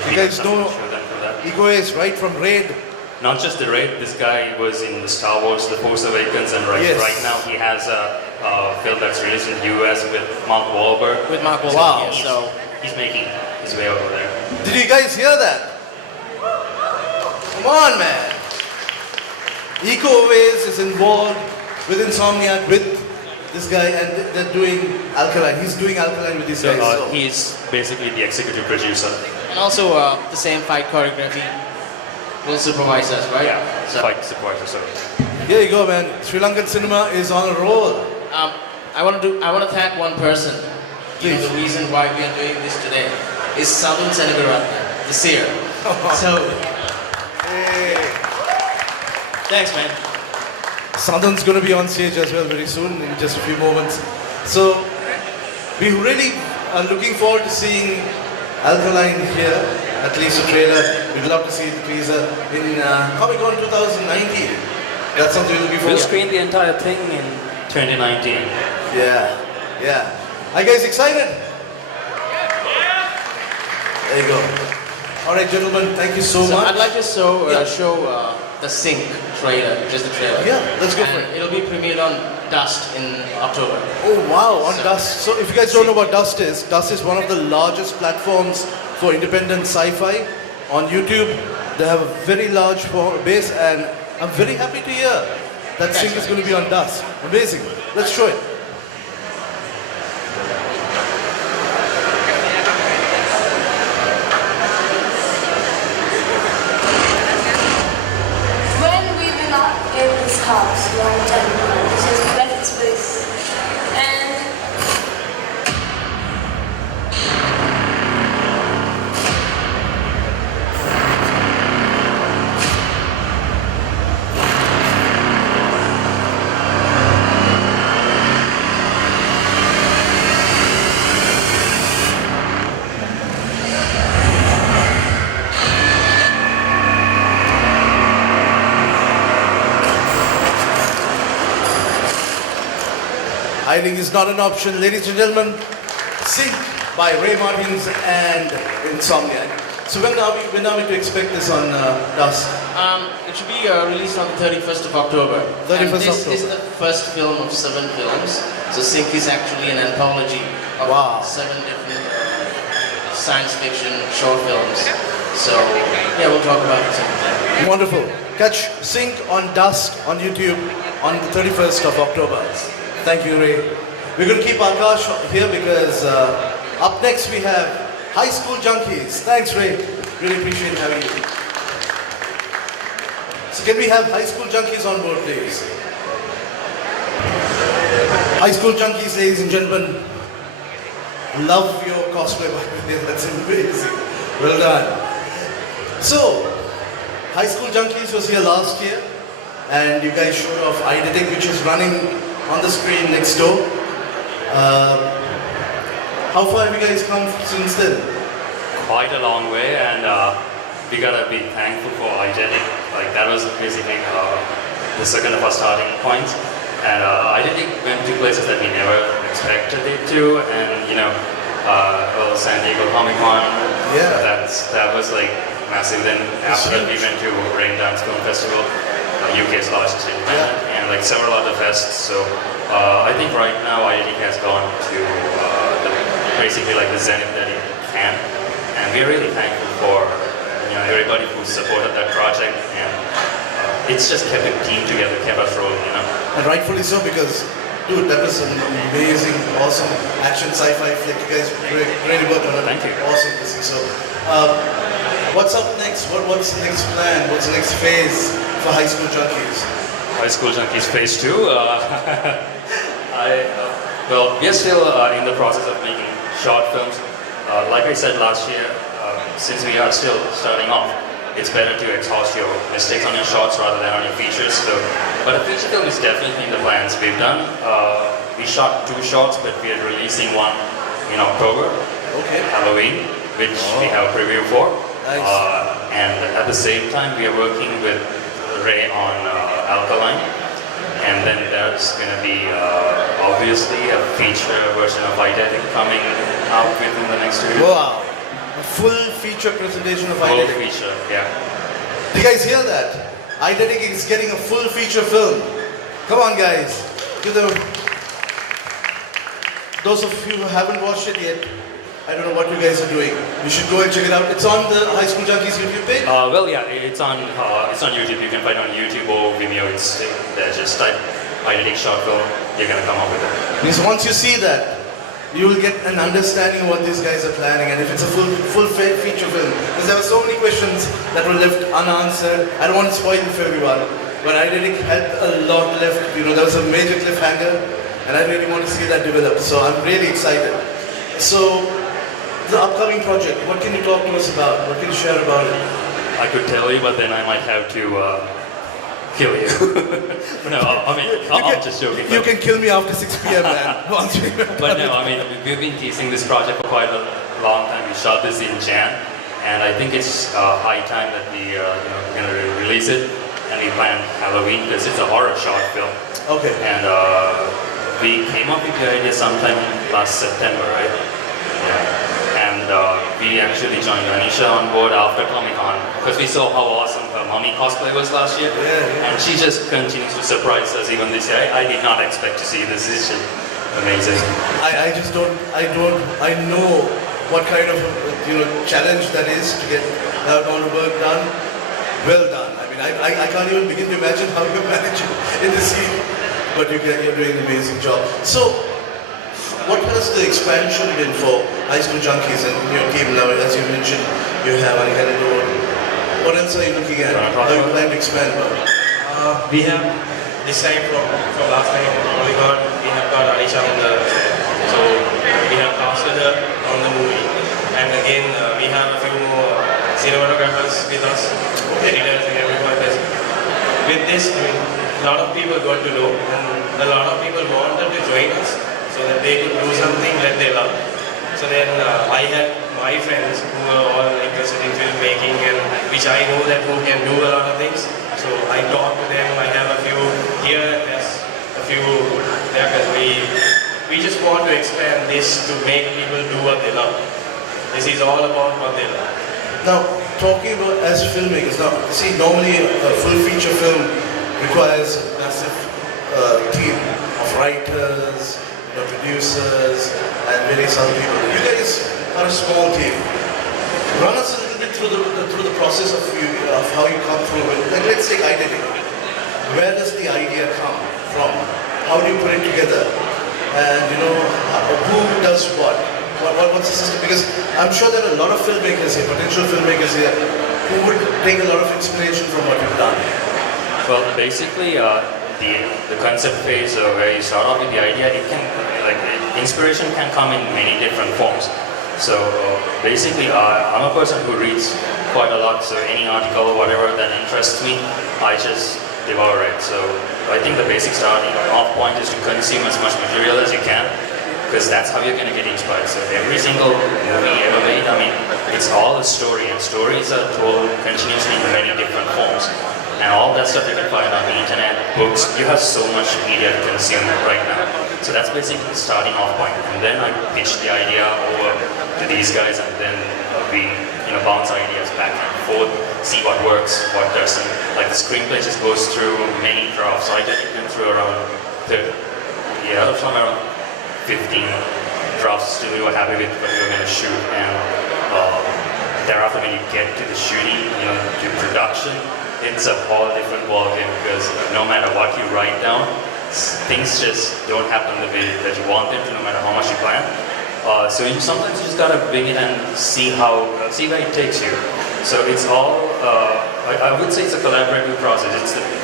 You guys something know to show them for that. Ego is right from Raid. Not just the Raid, this guy was in the Star Wars, The Force Awakens, and Yes. right now he has a film that's released in the US with Mark Wahlberg. with Mark Wahlberg. Wow. Yeah, so He's making his way over there. Did you guys hear that? Come on, man. Ecoways is involved with Insomniac, with this guy, and they're doing Alkaline. He's doing Alkaline with these So guys. So. he's basically the executive producer. and also the same fight choreography will supervise us, right? So Fight supporter. So Here you go, man. Sri Lankan cinema is on a roll. I want to thank one person. You know, Please. the reason why we are doing this today is Sandun Senivirate, the seer. So Hey. thanks, man. Sandun's going to be on stage as well very soon, in just a few moments. So, we really are looking forward to seeing Alkaline here, at least a trailer. We'd love to see the teaser in Comic Con 2019. That's something we're looking we'll forward to. screen the entire thing in 2019. Yeah, yeah. Are you guys excited? There you go. All right, gentlemen, thank you so So much. I'd like to show Yeah. the Sync trailer, just the trailer. Yeah, let's go for And it. it'll be premiered on Dust in October. Oh wow, on So- Dust. So if you guys don't know what Dust is one of the largest platforms for independent sci-fi. On YouTube, they have a very large base, and I'm very happy to hear that Sync is going to be on Dust. Amazing. Let's show it. When we were not in this house long time ago, this is Credit Space. And Hiding is not an option. Ladies and gentlemen, Sync by Ray Martins and Insomniac. So when are we to expect this on Dust? It should be released on the 31st of October. 31st and this October. is the first film of 7 films. So Sync is actually an anthology of Wow. 7 different science fiction short films. So yeah, we'll talk about it sometime. Wonderful. Catch Sync on Dust on YouTube on the 31st of October. Thank you, Ray. We're going to keep Akash here because up next we have High School Junkies. Thanks, Ray. Really appreciate having you. So can we have High School Junkies on board, please? High School Junkies, ladies and gentlemen. Love your cosplay, by the way. That's amazing. Well done. So, High School Junkies was here last year, and you guys showed off Identity, which is running on the screen next door. How far have you guys come since then? Quite a long way, and we gotta be thankful for Identity. Like that was basically the second of our starting points. And Identity went to places that we never expected it to, and well, San Diego Comic Con. Yeah. That was like massive. Then after that, we went to Rain Dance Film Festival, UK's largest independent, and like several other fests. So I think right now Identity has gone to basically like the zenith that it can, and we're really thankful for everybody who supported that project, and it's just kept the team together, kept us rolling, And rightfully so, because, dude, that was an amazing, awesome action sci-fi flick. You guys really worked on it. Thank you. Awesome. So, what's up next? What's the next plan? What's the next phase for High School Junkies? High School Junkies Phase 2. Well, we are still in the process of making short films. Like I said last year, since we are still starting off, it's better to exhaust your mistakes on your shorts rather than on your features. So, but a feature film is definitely in the plans. We shot 2 shorts, but we are releasing one in October, Okay. Halloween, which we have a preview for. Nice. And at the same time, we are working with Ray on Alkaline. And then there's going to be obviously a feature version of Identity coming out within the next 2 years. Wow. A full feature presentation of Full Identity. feature, yeah. Do you guys hear that? Identity is getting a full feature film. Come on, guys. Those of you who haven't watched it yet, I don't know what you guys are doing. You should go and check it out. It's on the High School Junkies YouTube page. Well, yeah, it's on YouTube. You can find it on YouTube or Vimeo. It's there. Just type Identity short film. You're gonna come up with it. Because once you see that, you will get an understanding of what these guys are planning, and if it's a full feature film. Because there were so many questions that were left unanswered. I don't want to spoil it for everyone, but Identity had a lot left. There was a major cliffhanger, and I really want to see that develop. So I'm really excited. So, the upcoming project, what can you talk to us about? What can you share about it? I could tell you, but then I might have to kill you. No, I'm just joking. You can kill me after 6 p.m. man. Once we- But no, we've been teasing this project for quite a long time. We shot this in Jan, and I think it's high time that we're going to release it. And we planned Halloween because it's a horror short film. Okay. And we came up with the idea sometime last September, right? Yeah. And we actually joined Anisha on board after Comic Con because we saw how awesome her mummy cosplay was last year. Yeah. And she just continues to surprise us even this year. I did not expect to see this. It's just amazing. I know what kind of challenge that is to get that amount of work done. Well done. I can't even begin to imagine how you manage it in the scene, but you're doing an amazing job. So, what has the expansion been for High School Junkies and your team now? As you mentioned, you have Anaheim Road. What else are you looking at? How are you planning to expand? We have this time from last time we have got Aisha on the, so we have casted her on the movie, and again we have a few more cinematographers with us, editors and everyone else. With this, a lot of people got to know, and a lot of people wanted to join us so that they could do something that they love. So then I had my friends who were all interested in filmmaking, and which I know that who can do a lot of things. So I talked to them. I have a few here, there's a few there, because we expand this to make people do what they love. This is all about what they love. Now, talking about as filmmakers, now, see, normally a full feature film requires a massive team of writers, producers, and various other people. You guys are a small team. Run us a little bit through the process of how you come through it. Like, let's take identity. Where does the idea come from? How do you put it together? And who does what? What's the system? Because I'm sure there are a lot of filmmakers here, potential filmmakers here, who would take a lot of inspiration from what you've done. Well, basically, the concept phase where you start off with the idea, it can inspiration can come in many different forms. So basically, I'm a person who reads quite a lot. So any article or whatever that interests me, I just devour it. So I think the basic starting off point is to consume as much material as you can, because that's how you're going to get inspired. So every single movie ever made, I mean, it's all a story, and stories are told continuously in many different forms. And all that stuff you can find on the internet, books, you have so much media to consume right now. So that's basically the starting off point. And then I pitch the idea over to these guys, and then we bounce ideas back and forth, see what works, what doesn't. Like the screenplay just goes through many drafts. So I get it through around 15 drafts till we were happy with what we were going to shoot. And thereafter, when you get to the shooting, to production, it's a whole different ballgame, because no matter what you write down, things just don't happen the way that you want them to, no matter how much you plan. So sometimes you just gotta bring it and see where it takes you. So it's all, I would say it's a collaborative process.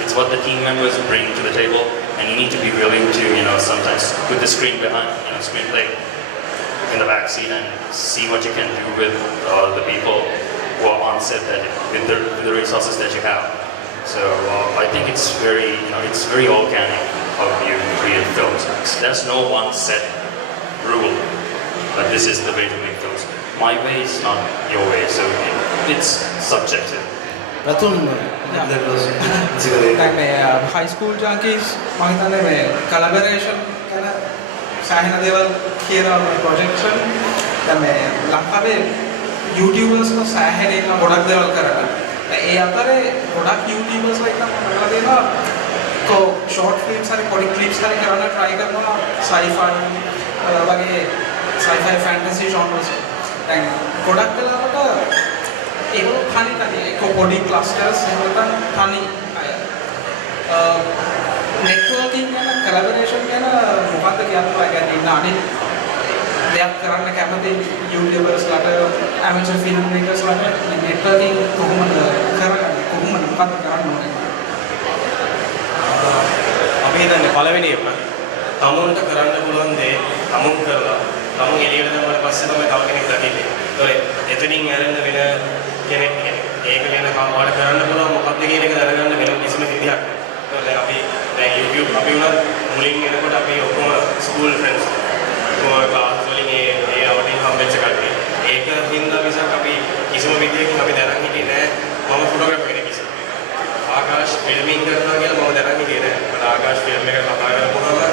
It's what the team members bring to the table, and you need to be willing to, sometimes put the screen behind, screenplay in the back seat and see what you can do with the people who are on set with the resources that you have. So I think it's very organic how you create films. There's no one set rule, but this is the way to make films. My way is not your way, so it's subjective. Ratul, that was high school junkies, collaboration සාහින දේවල් කියන project වලින් ලංකාවේ YouTubers ලා සාහින ඉන්න ගොඩක් දේවල් කරලා. ඒ අතරේ ගොඩක් YouTubers ලා ඉන්න මොකක්ද දෙනවා short films හරි පොඩි clips හරි කරන්න try කරනවා sci-fi වගේ sci-fi fantasy genres. දැන් ගොඩක් වෙලාවට ඒක තනි එක පොඩි clusters එහෙම නැත්නම් තනි අය. networking ගැන collaboration ගැන මොකක්ද කියන්න ඔයගොල්ලෝ ඉන්න අනිත් දෙයක් කරන්න කැමති YouTubers ලාට amateur filmmakers ලාට networking කොහොමද කරන්නේ මොකක්ද කරන්න ඕනේ අපි හිතන්නේ පළවෙනියෙන්ම තමුන්ට කරන්න පුළුවන් දේ තමුන් කරලා තමුන් එළියට දැම්මම පස්සේ තමයි තව කෙනෙක් දකින්නේ. ඒතකොට එතනින් ඇරෙන්න වෙන කෙනෙක් ඒක ගැන කවදාවත් කරන්න පුළුවන් මොකක්ද කියන එක දැනගන්න වෙන කිසිම විදියක් නැහැ. දැන් YouTube අපි උනත් මුලින් එනකොට අපි ඔක්කොම ස්කූල් ෆ්‍රෙන්ඩ්ස් කොහොමද ක්ලාස් වලින් ඒ අවුටින් හම්බෙච්ච කට්ටිය. ඒක හින්දා මිසක් අපි කිසිම විදියකින් අපි දැනන් හිටියේ නැහැ මම ෆොටෝග්‍රැෆර් කෙනෙක් කියලා. ආකාශ් ෆිල්මින් කරනවා කියලා මම දැනන් හිටියේ නැහැ. මට ආකාශ් ෆිල්ම් එක කතා කරපුවාම මම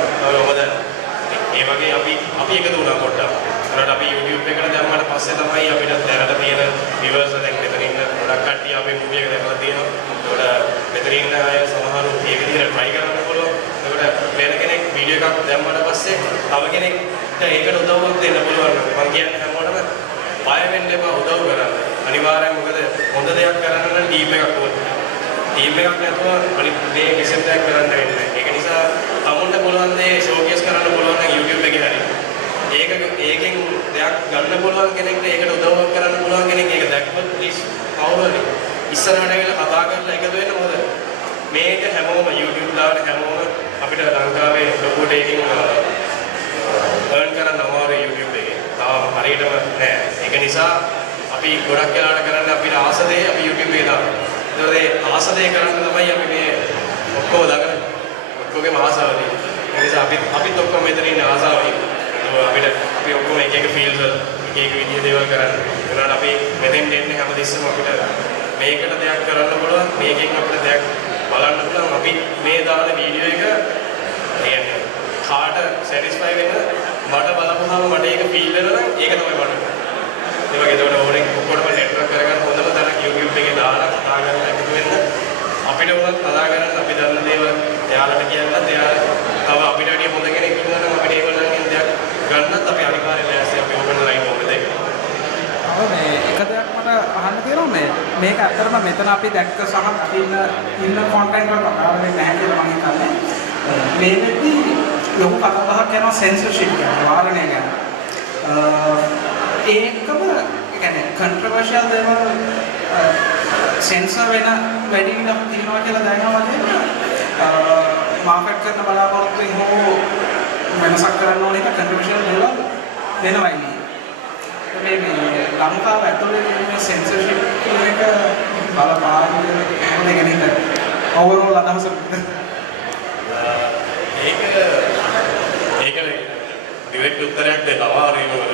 ඒ වගේ අපි එකතු වුණා පොඩ්ඩක්. ඒකට අපි YouTube එකට දැම්මට පස්සේ තමයි අපිට දැනට තියෙන viewers දැන් මෙතන ඉන්න ගොඩක් කට්ටිය අපේ movie එක දැකලා තියෙනවා. ඒකට මෙතන ඉන්න අය සමහරව මේ විදිහට try කරන්න පුළුවන්. ඒකට වෙන කෙනෙක් වීඩියෝ එකක් දැම්මට පස්සේ තව කෙනෙක්ට ඒකට උදව්වක් දෙන්න පුළුවන්. මම කියන්නේ හැමෝටම බය වෙන්න එපා උදව් කරන්න. අනිවාර්යයෙන් මොකද හොඳ දෙයක් කරන්න නම් ටීම් එකක් ඕනේ. ටීම් එකක් නැතුව අනිත් මේ කිසිම දෙයක් කරන්න වෙන්නේ නැහැ. ඒක නිසා තමුන්ට පුළුවන් දේ ෂෝකේස් කරන්න පුළුවන් නම් YouTube එකේ හරි. ඒකෙන් දෙයක් ගන්න පුළුවන් කෙනෙක්ට ඒකට උදව්වක් කරන්න පුළුවන් කෙනෙක් ඒක දැක්කොත් ප්ලීස් කවුරු හරි ඉස්සරහට ඇවිල්ලා කතා කරලා එකතු වෙන්න මොකද මේක හැමෝම YouTube දාන හැමෝම අපිට ලංකාවේ ලොකු ටේකින් earn කරන්න අමාරුයි YouTube එකේ. තාම හරියටම නෑ. ඒක නිසා අපි ගොඩක් වෙලාවට කරන්නේ අපිට ආස දේ අපි YouTube එකේ දානවා. ඒතකොට ආස දේ කරන්න තමයි අපි මේ ඔක්කොම දාගන්නේ. ඔක්කොගේම ආසාව තියෙනවා. ඒ නිසා අපිත් ඔක්කොම මෙතන ඉන්න ආසාවයි. අපි ඔක්කොම එක ෆීල්ඩ් වල එක විදිහේ දේවල් කරන්නේ. ඒකට අපි මෙතෙන් දෙන්නේ හැමදෙස්සම අපිට මේකට දෙයක් කරන්න පුළුවන්. මේකෙන් අපිට දෙයක් බලන්න පුළුවන්. අපි මේ දාන වීඩියෝ එක කියන්නේ කාට සැටිස්ෆයි වෙන මට බලපුවාම මට ඒක ෆීල් වෙනවා නම් ඒක තමයි මට. ඒ වගේ ඒකට ඕනේ ඔක්කොම නෙට්වර්ක් කරගන්න හොඳම තැනක් YouTube එකේ දාලා කතා කරලා එකතු වෙන්න. අපිට උනත් කතා කරන්න අපි දන්න දේවල් එයාලට කියන්නත් එයා තව අපිට වැඩිය හොඳ කෙනෙක් ඉන්නවා නම් අපිට ඒගොල්ලන්ගෙන් දෙයක් ගන්නත් අපි අනිවාර්යයෙන් ලෑස්ති අපි ඕපන් ලයින් ඕක දෙන්න. මේ එක දෙයක් මට අහන්න තියෙනවා මේක ඇත්තටම මෙතන අපි දැක්ක සහ ඉන්න කන්ටෙන්ට් වල කතා වෙන්නේ නැහැ කියලා මම හිතන්නේ. මේ වෙද්දී ලොකු කතා බහක් යනවා සෙන්සර්ෂිප් ගැන, වාරණය ගැන. ඒකම කියන්නේ කන්ට්‍රොවර්ෂියල් දේවල් සෙන්සර් වෙන වැඩි විදිහක් තියෙනවා කියලා දැනනවා වගේ මාකට් කරන බලාපොරොත්තු හෝ වෙනසක් කරන්න ඕන එක කන්ට්‍රොවර්ෂියල් දේවල් වෙනවයි. මේ ලංකාව ඇතුලේ මේ සෙන්සර්ෂිප් කියන එක බලපාන මොකද කියන්නේ ඕවරෝල් අදහස ඒක ඩිරෙක්ට් උත්තරයක් දෙන්න අමාරුයි මොකද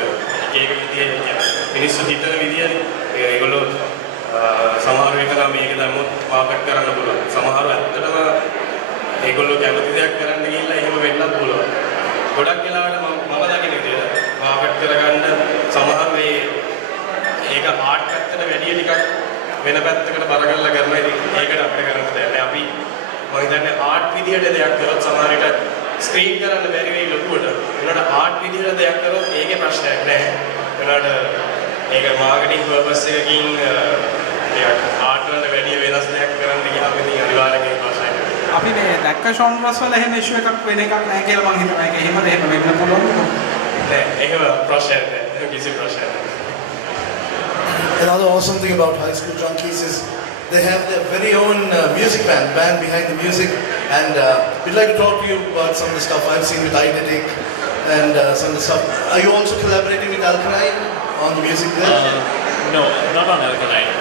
ඒක විදිහේ මිනිස්සු හිතන විදිහනේ ඒගොල්ලෝ සමහර වෙලාවට මේක දැම්මොත් මාකට් කරන්න පුළුවන් සමහරව ඇත්තටම ඒගොල්ලෝ කැමති දෙයක් කරන්න ගිහිල්ලා එහෙම වෙන්නත් පුළුවන් ගොඩක් වෙලාවට මම දකින විදිහට මාකට් කරගන්න සමහර මේ ඒක ආර්ට් පැත්තට වැඩිය ටිකක් වෙන පැත්තකට බර කරලා කරනවා ඉතින් ඒකට අපිට කරන්න දෙයක් නෑ අපි මම හිතන්නේ ආර්ට් විදිහට දෙයක් කරොත් සමහර විට ස්ක්‍රීන් කරන්න බැරි වෙයි ලොකුවට ඒනට ආර්ට් විදිහට දෙයක් කරොත් ඒකේ ප්‍රශ්නයක් නෑ ඒනට ඒක මාකටිං පර්පස් එකකින් ටිකක් ආර්ට් වල වැඩි වෙනස් දෙයක් කරන්න ගියාම ඉතින් අනිවාර්යයෙන් ප්‍රශ්නයක් අපි මේ දැක්ක ෂොන්රස් වල එහෙම ඉෂුව එකක් වෙන එකක් නැහැ කියලා මම හිතනවා. ඒක එහෙමද එහෙම වෙන්න පුළුවන් නෑ එහෙම ප්‍රශ්නයක් නෑ කිසි ප්‍රශ්නයක් නෑ. Another awesome thing about High School Junkies is they have their very own music band behind the music, and we'd like to talk to you about some of the stuff I've seen with Eidetic and some of the stuff. Are you also collaborating with Alkaline on the music there? No, not on Alkaline.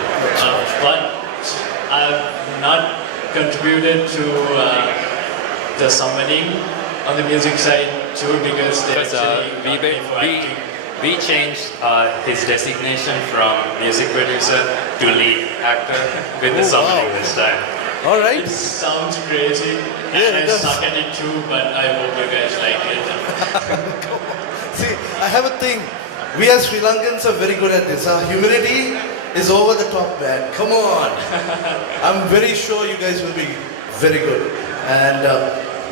But I've not contributed to the summoning on the music side too because we changed his designation from music producer to lead actor with the summoning this time. All right. It sounds crazy and I suck at it too, but I hope you guys like it. See, I have a thing. We as Sri Lankans are very good at this. Our humility is over the top, man. Come on. I'm very sure you guys will be very good. And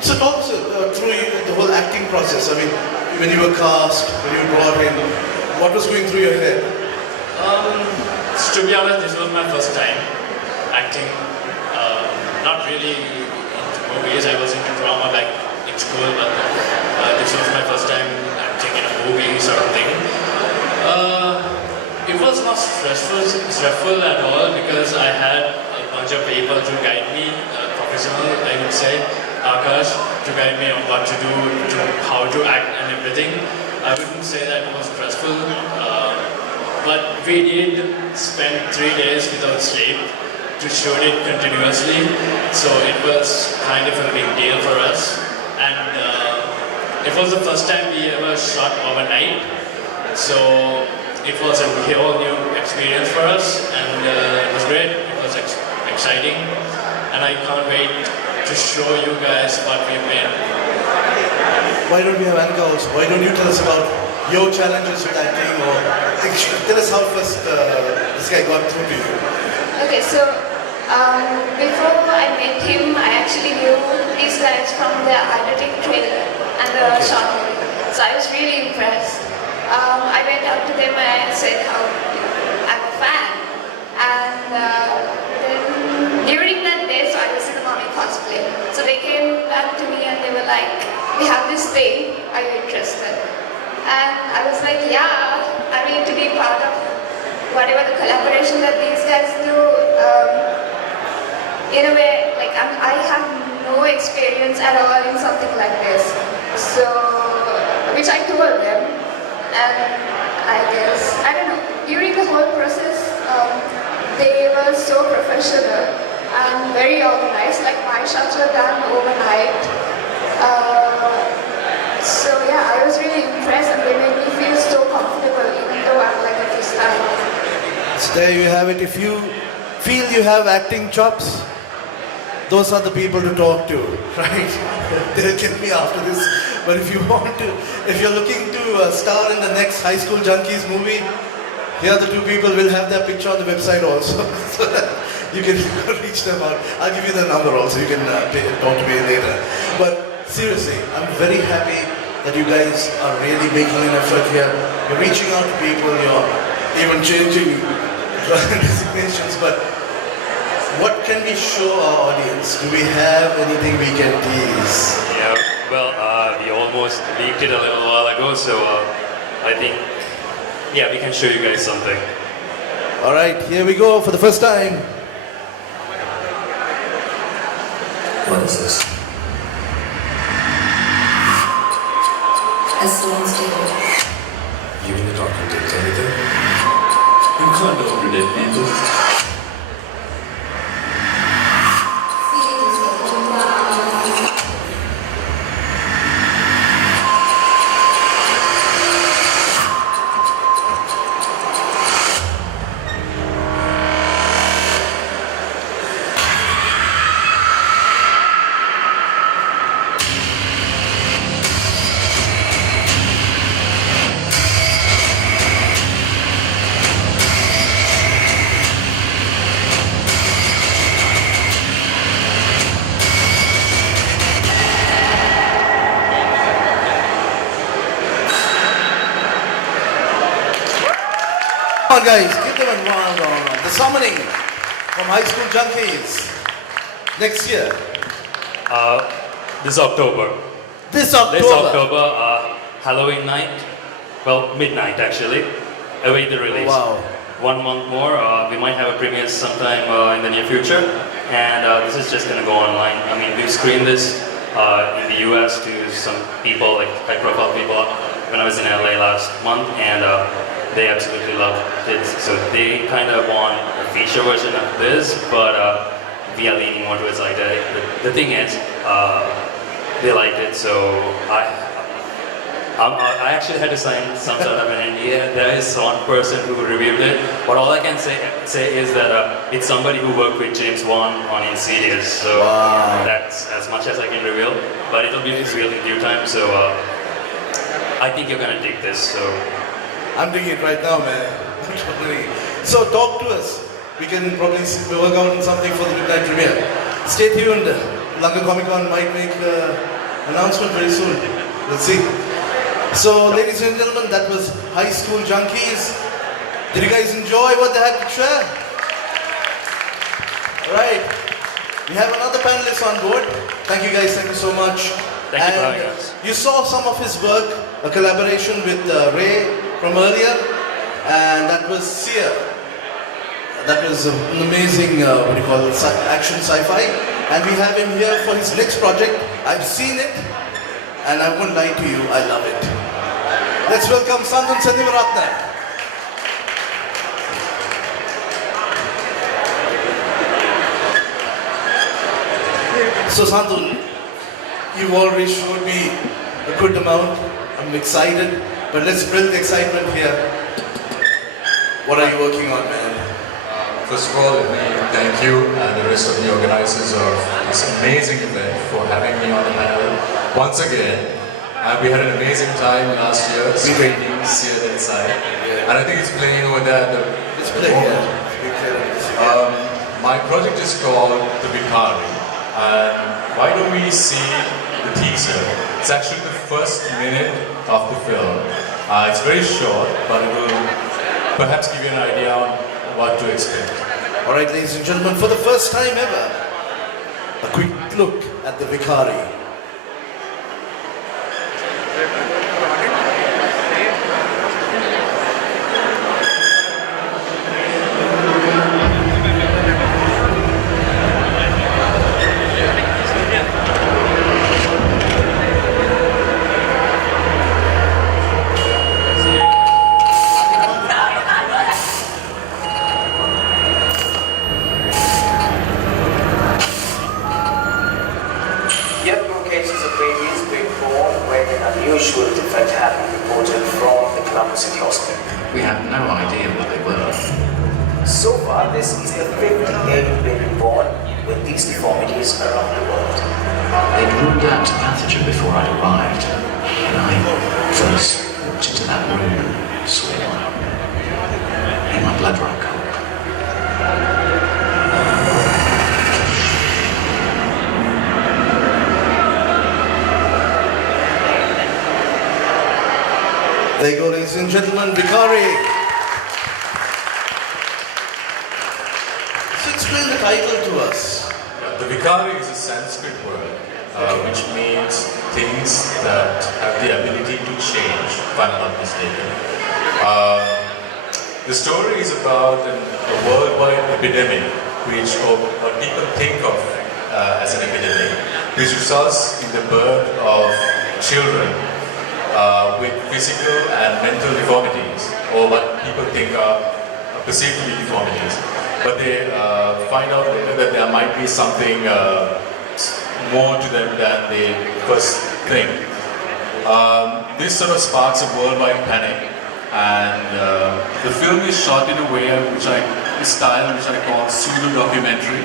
so talk us through the whole acting process. I mean, when you were cast, when you were brought in, what was going through your head? To be honest, this was my first time acting. Not really into movies. I was into drama back in school, but this was my first time acting in a movie sort of thing. It was not stressful at all because I had a bunch of people to guide me, professional, I would say, Akash, to guide me on what to do, how to act and everything. I wouldn't say that it was stressful, but we did spend 3 days without sleep to shoot it continuously, so it was kind of a big deal for us. And it was the first time we ever shot overnight, so it was a whole new experience for us, and it was great. It was exciting, and I can't wait to show you guys what we made. Why don't we have Anka also? Why don't you tell us about your challenges with acting, or tell us how first this guy got through to you? Okay, so before I met him, I actually knew these guys from the Eidetic trailer and the short movie. So I was really impressed. I went up to them and said how I'm a fan. And then during that day, so I was in the mommy cosplay. So they came back to me and they were like, we have this thing, are you interested? And I was like, yeah, I mean to be part of whatever the collaboration that these guys do. In a way, like I have no experience at all in something like this. So, which I told them. And I guess, I don't know, during the whole process, they were so professional and very organized, like my shots were done overnight. So yeah, I was really impressed and they made me feel so comfortable even though I'm like a first time. So there you have it. If you feel you have acting chops, those are the people to talk to, right? They'll get me after this. But if you're looking to star in the next High School Junkies movie, here the two people will have their picture on the website also, so that you can reach them out. I'll give you the number also, you can talk to me later. But seriously, I'm very happy that you guys are really making an effort here. You're reaching out to people, you're even changing designations, but what can we show our audience? Do we have anything we can tease? Yeah, well, we almost leaked it a little while ago, so I think, yeah, we can show you guys something. Alright, here we go for the first time. What is this? A stone statement. You mean the document didn't tell anything? You can't go to dead people. Come on guys, give them a round. The summoning from High School Junkies. Next year. This October. This October. This October, Halloween night. Well, midnight actually. Await the release. Wow. 1 month more. We might have a premiere sometime in the near future. And this is just gonna go online. I mean, we've screened this in the US to some people, like high profile people, when I was in LA last month, and they absolutely loved it. So they kind of want a feature version of this, but we are leaning more towards like that. The thing is, they liked it, so I actually had to sign some sort of an NDA. There is one person who reviewed it, but all I can say is that it's somebody who worked with James Wan on Insidious, so that's as much as I can reveal. But it'll be revealed in due time, so I think you're gonna dig this. So I'm doing it right now, man. So talk to us. We can probably work out on something for the midnight premiere. Stay tuned. Lanka Comic Con might make an announcement very soon. We'll see. So, ladies and gentlemen, that was High School Junkies. Did you guys enjoy what they had to share? Alright. We have another panelist on board. Thank you guys, thank you so much. Thank you for having us. You saw some of his work, a collaboration with Ray from earlier, and that was Seer. That was an amazing, action sci-fi. And we have him here for his next project. I've seen it, and I won't lie to you, I love it. Let's welcome Sandun Senivirate. So Sandun, you've already showed me a good amount. I'm excited, but let's build excitement here. What are you working on, man? First of all, let me thank you and the rest of the organizers of this amazing event for having me on the panel once again. We had an amazing time last year screening Seer Inside, and I think it's playing over there. It's playing, yeah. My project is called The Vikari, and why don't we see the teaser? It's actually the first minute of the film. It's very short, but it will perhaps give you an idea on what to expect. Alright, ladies and gentlemen, for the first time ever, a quick look at The Vikari. We have no idea what they were. So far, this is the 5th baby born with these deformities around the world. They'd ruled out pathogen before I arrived. When I first walked into that room and saw it, made my blood run cold. There you go, ladies and gentlemen, Vikari. So explain the title to us. The Vikari is a Sanskrit word, which means things that have the ability to change, if I'm not mistaken. The story is about a worldwide epidemic, which what people think of as an epidemic, which results in the birth of children with physical and mental deformities, or what people think are perceived to be deformities. But they find out later that there might be something more to them than they first think. This sort of sparks a worldwide panic, and the film is shot in a way which I call pseudo-documentary,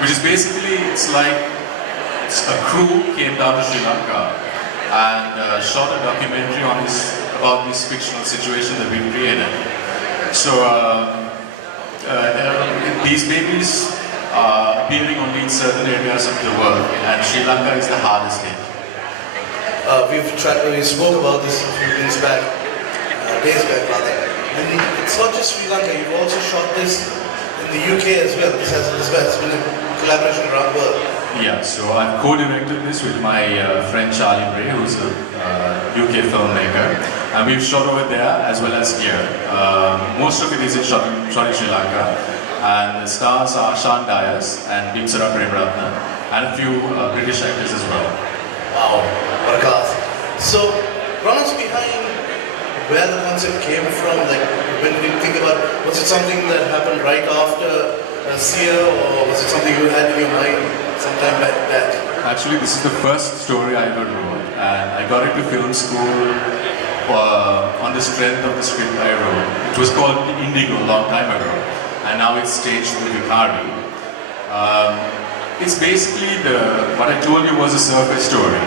which is basically, it's like a crew came down to Sri Lanka and shot a documentary about this fictional situation that we've created. So these babies are appearing only in certain areas of the world, and Sri Lanka is the hardest hit. We spoke about this a few days back, and it's not just Sri Lanka, you've also shot this in the UK as well. This has been a collaboration around the world. Yeah, so I've co-directed this with my friend Charlie Bray, who's a UK filmmaker, and we've shot over there as well as here. Most of it is shot in Sri Lanka, and the stars are Shan Dias and Bimsara Premratna, and a few British actors as well. Wow, what a cast. So, run us behind where the concept came from. Like, when you think about, was it something that happened right after Sia, or was it something you had in your mind sometime back that? Actually, this is the first story I ever wrote, and I got into film school on the strength of the script I wrote. It was called Indigo a long time ago, and now it's staged in Vikari. It's basically what I told you was a surface story,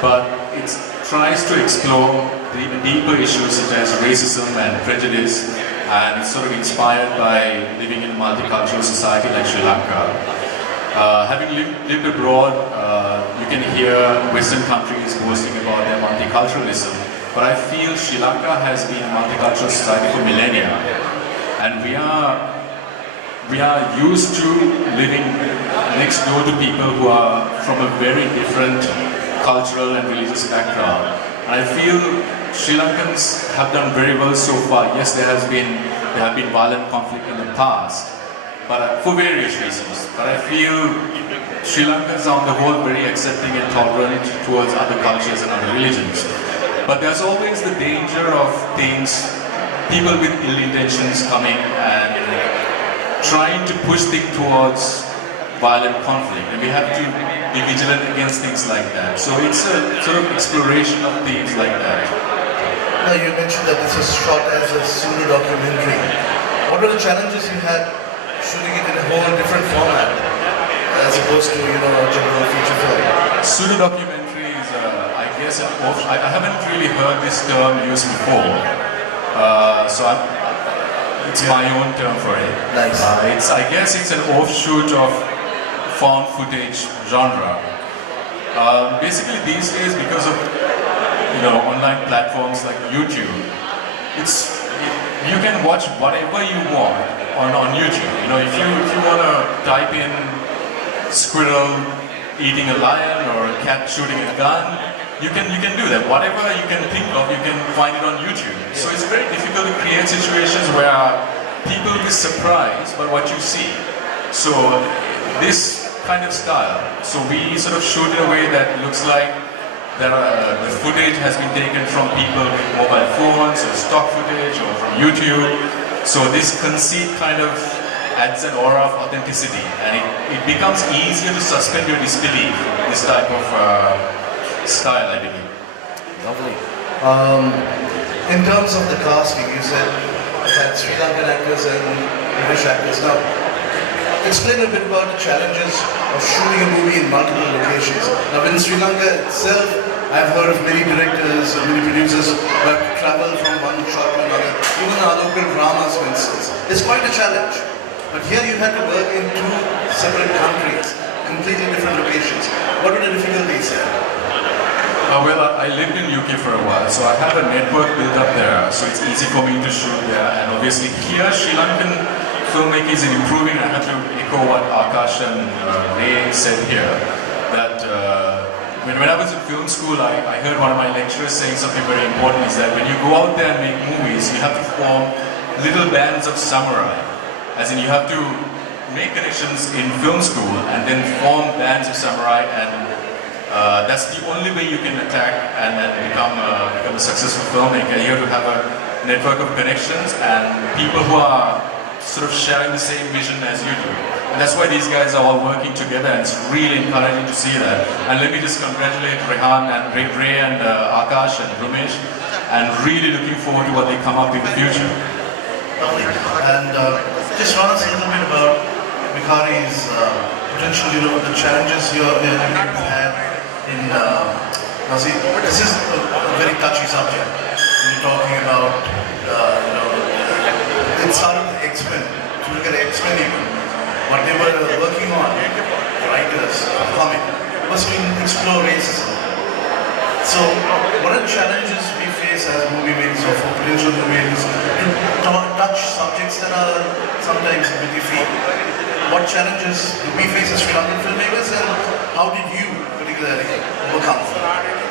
but it tries to explore the deeper issues such as racism and prejudice, and it's sort of inspired by living in a multicultural society like Sri Lanka. Having lived abroad, you can hear Western countries boasting about their multiculturalism, but I feel Sri Lanka has been a multicultural society for millennia, and we are used to living next door to people who are from a very different cultural and religious background. And I feel Sri Lankans have done very well so far. Yes, there have been violent conflict in the past, but for various reasons. But I feel Sri Lankans are on the whole very accepting and tolerant towards other cultures and other religions. But there's always the danger of people with ill intentions coming and trying to push things towards violent conflict, and we have to be vigilant against things like that. So it's a sort of exploration of themes like that. Now you mentioned that this was shot as a pseudo-documentary. What were the challenges you had shooting it in a whole different format as opposed to, a general feature film? Pseudo-documentary is, I guess, I haven't really heard this term used before, so it's my own term for it. Nice. I guess it's an offshoot of found footage genre. Basically these days, because of online platforms like YouTube, you can watch whatever you want on YouTube. If you want to type in squirrel eating a lion or a cat shooting a gun, you can do that. Whatever you can think of, you can find it on YouTube. So it's very difficult to create situations where people will be surprised by what you see. So this kind of style, so we sort of shoot in a way that looks like the footage has been taken from people with mobile phones or stock footage or from YouTube. So this conceit kind of adds an aura of authenticity, and it becomes easier to suspend your disbelief in this type of style, I believe. Lovely. In terms of the casting, you said you had Sri Lankan actors and British actors. Now, explain a bit about the challenges of shooting a movie in multiple locations. Now, in Sri Lanka itself, I've heard of many directors, many producers who have traveled from one shot to another, even our local dramas, for instance. It's quite a challenge. But here you had to work in two separate countries, completely different locations. What were the difficulties there? Well, I lived in UK for a while, so I have a network built up there, so it's easy for me to shoot there. And obviously here, Sri Lankan filmmaking is improving. I have to echo what Akash and Ray said here, that when I was in film school, I heard one of my lecturers saying something very important, is that when you go out there and make movies, you have to form little bands of samurai. As in, you have to make connections in film school and then form bands of samurai, and that's the only way you can attack and then become a successful filmmaker. You have to have a network of connections and people who are sort of sharing the same vision as you do. And that's why these guys are all working together, and it's really encouraging to see that. And let me just congratulate Rehan and Ray and Akash and Rumesh, and really looking forward to what they come up in the future. And just run us a little bit about Vikhari's potential, the challenges you've had in, now see, this is a very touchy subject. You're talking about, it started with X-Men. If you look at X-Men even, what they were working on, writers, comic, was to explore racism. So, what are the challenges we face as movie makers or for potential movie makers to touch subjects that are sometimes a bit iffy? What challenges do we face as Sri Lankan filmmakers, and how did you particularly overcome them?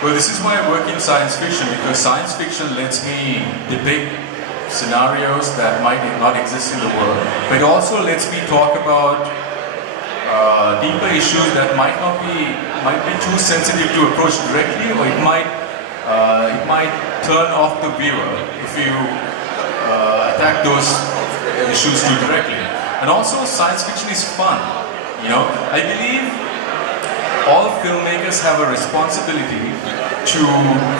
Well, this is why I work in science fiction, because science fiction lets me depict scenarios that might not exist in the world, but it also lets me talk about deeper issues that might be too sensitive to approach directly, or it might turn off the viewer if you attack those issues too directly. And also, science fiction is fun. I believe all filmmakers have a responsibility to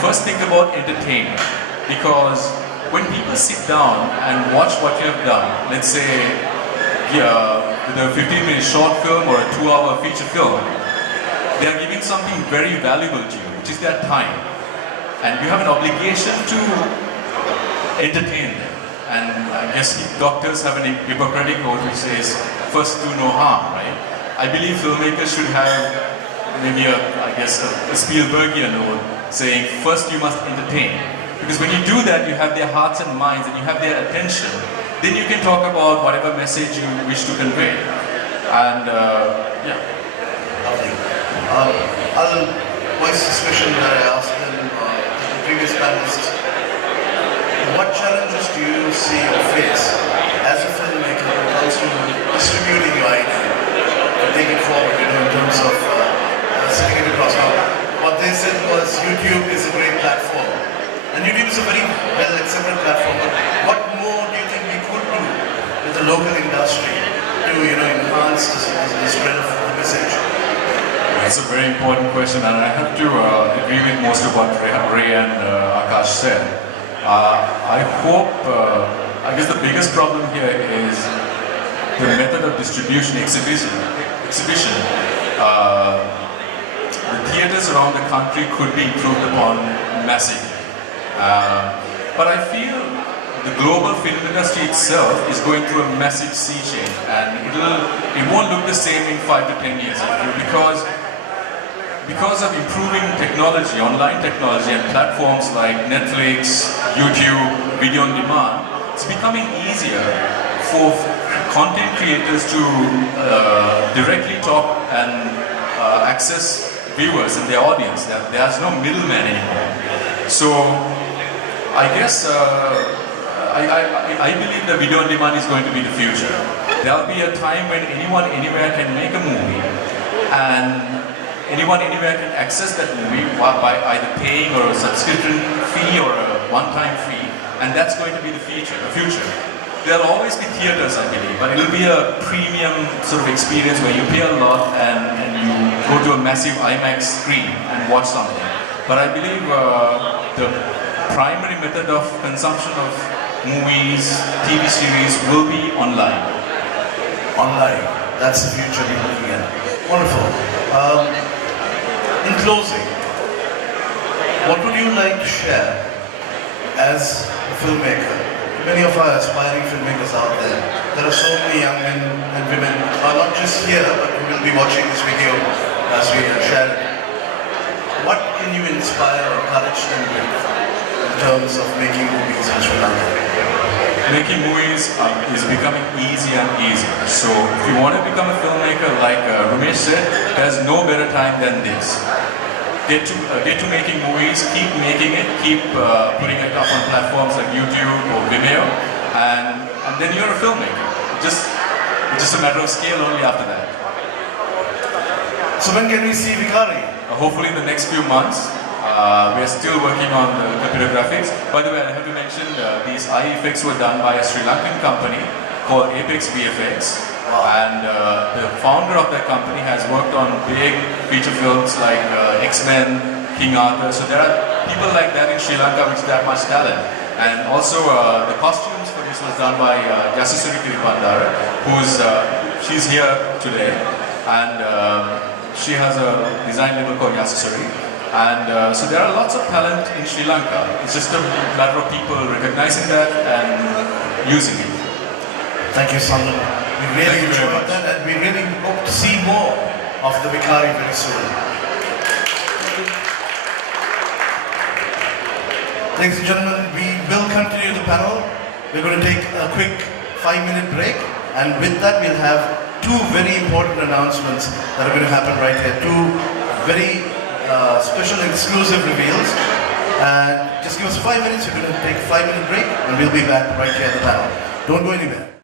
first think about entertainment, because when people sit down and watch what you have done, let's say with a 15-minute short film or a 2-hour feature film, they are giving something very valuable to you, which is their time. And you have an obligation to entertain them. And I guess doctors have an Hippocratic oath which says, first do no harm, right? I believe filmmakers should have maybe a Spielbergian oath saying, first you must entertain. Because when you do that, you have their hearts and minds and you have their attention. Then you can talk about whatever message you wish to convey. And yeah. Lovely. I'll voice this question that I asked them, the previous panelists. What challenges do you see or face as a filmmaker when it comes to distributing your idea and take it forward, in terms of sending it across? Now, what they said was YouTube is a great platform. And YouTube is a very well-accepted platform, but what more do you think we could do with the local industry to, enhance the spread of the message? It's a very important question, and I have to agree with most of what Ray and Akash said. I hope, I guess the biggest problem here is the method of distribution, exhibition. The theaters around the country could be improved upon massively. But I feel the global film industry itself is going through a massive sea change, and it won't look the same in 5 to 10 years, because of improving technology, online technology, and platforms like Netflix, YouTube, video on demand. It's becoming easier for content creators to directly talk and access viewers and their audience. There's no middleman anymore. So I guess I believe that video on demand is going to be the future. There'll be a time when anyone anywhere can make a movie, and anyone anywhere can access that movie by either paying or a subscription fee or a one-time fee, and that's going to be the future. There'll always be theaters, I believe, but it'll be a premium sort of experience where you pay a lot and you go to a massive IMAX screen and watch something. But I believe the primary method of consumption of movies, TV series will be online. Online, that's the future we're looking at. Wonderful. In closing, you like to share as a filmmaker? Many of our aspiring filmmakers out there. There are so many young men and women, not just here, but who will be watching this video as we share it. What can you inspire or encourage them with in terms of making movies in Sri Lanka? Making movies is becoming easier and easier. So if you want to become a filmmaker, like Rumesh said, there's no better time than this. Get to making movies, keep making it, keep putting it up on platforms like YouTube or Vimeo, and then you're a filmmaker. It's just a matter of scale only after that. So when can we see Vikari? Hopefully in the next few months. We are still working on the computer graphics. By the way, I have to mention these eye effects were done by a Sri Lankan company called Apex VFX. And the founder of that company has worked on big feature films like X-Men, King Arthur. So there are people like that in Sri Lanka with that much talent. And also the costumes for this was done by Yasasuri Kiripandara, she's here today. And she has a design label called Yasasuri. And so there are lots of talent in Sri Lanka. It's just a matter of people recognizing that and using it. Thank you, Sandun. We really enjoyed that, and we really hope to see more of the Vikari very soon. Ladies and gentlemen, we will continue the panel. We're going to take a quick 5-minute break, and with that we'll have two very important announcements that are going to happen right here. Two very special exclusive reveals. And just give us 5 minutes, we're going to take a 5-minute break, and we'll be back right here at the panel. Don't go anywhere.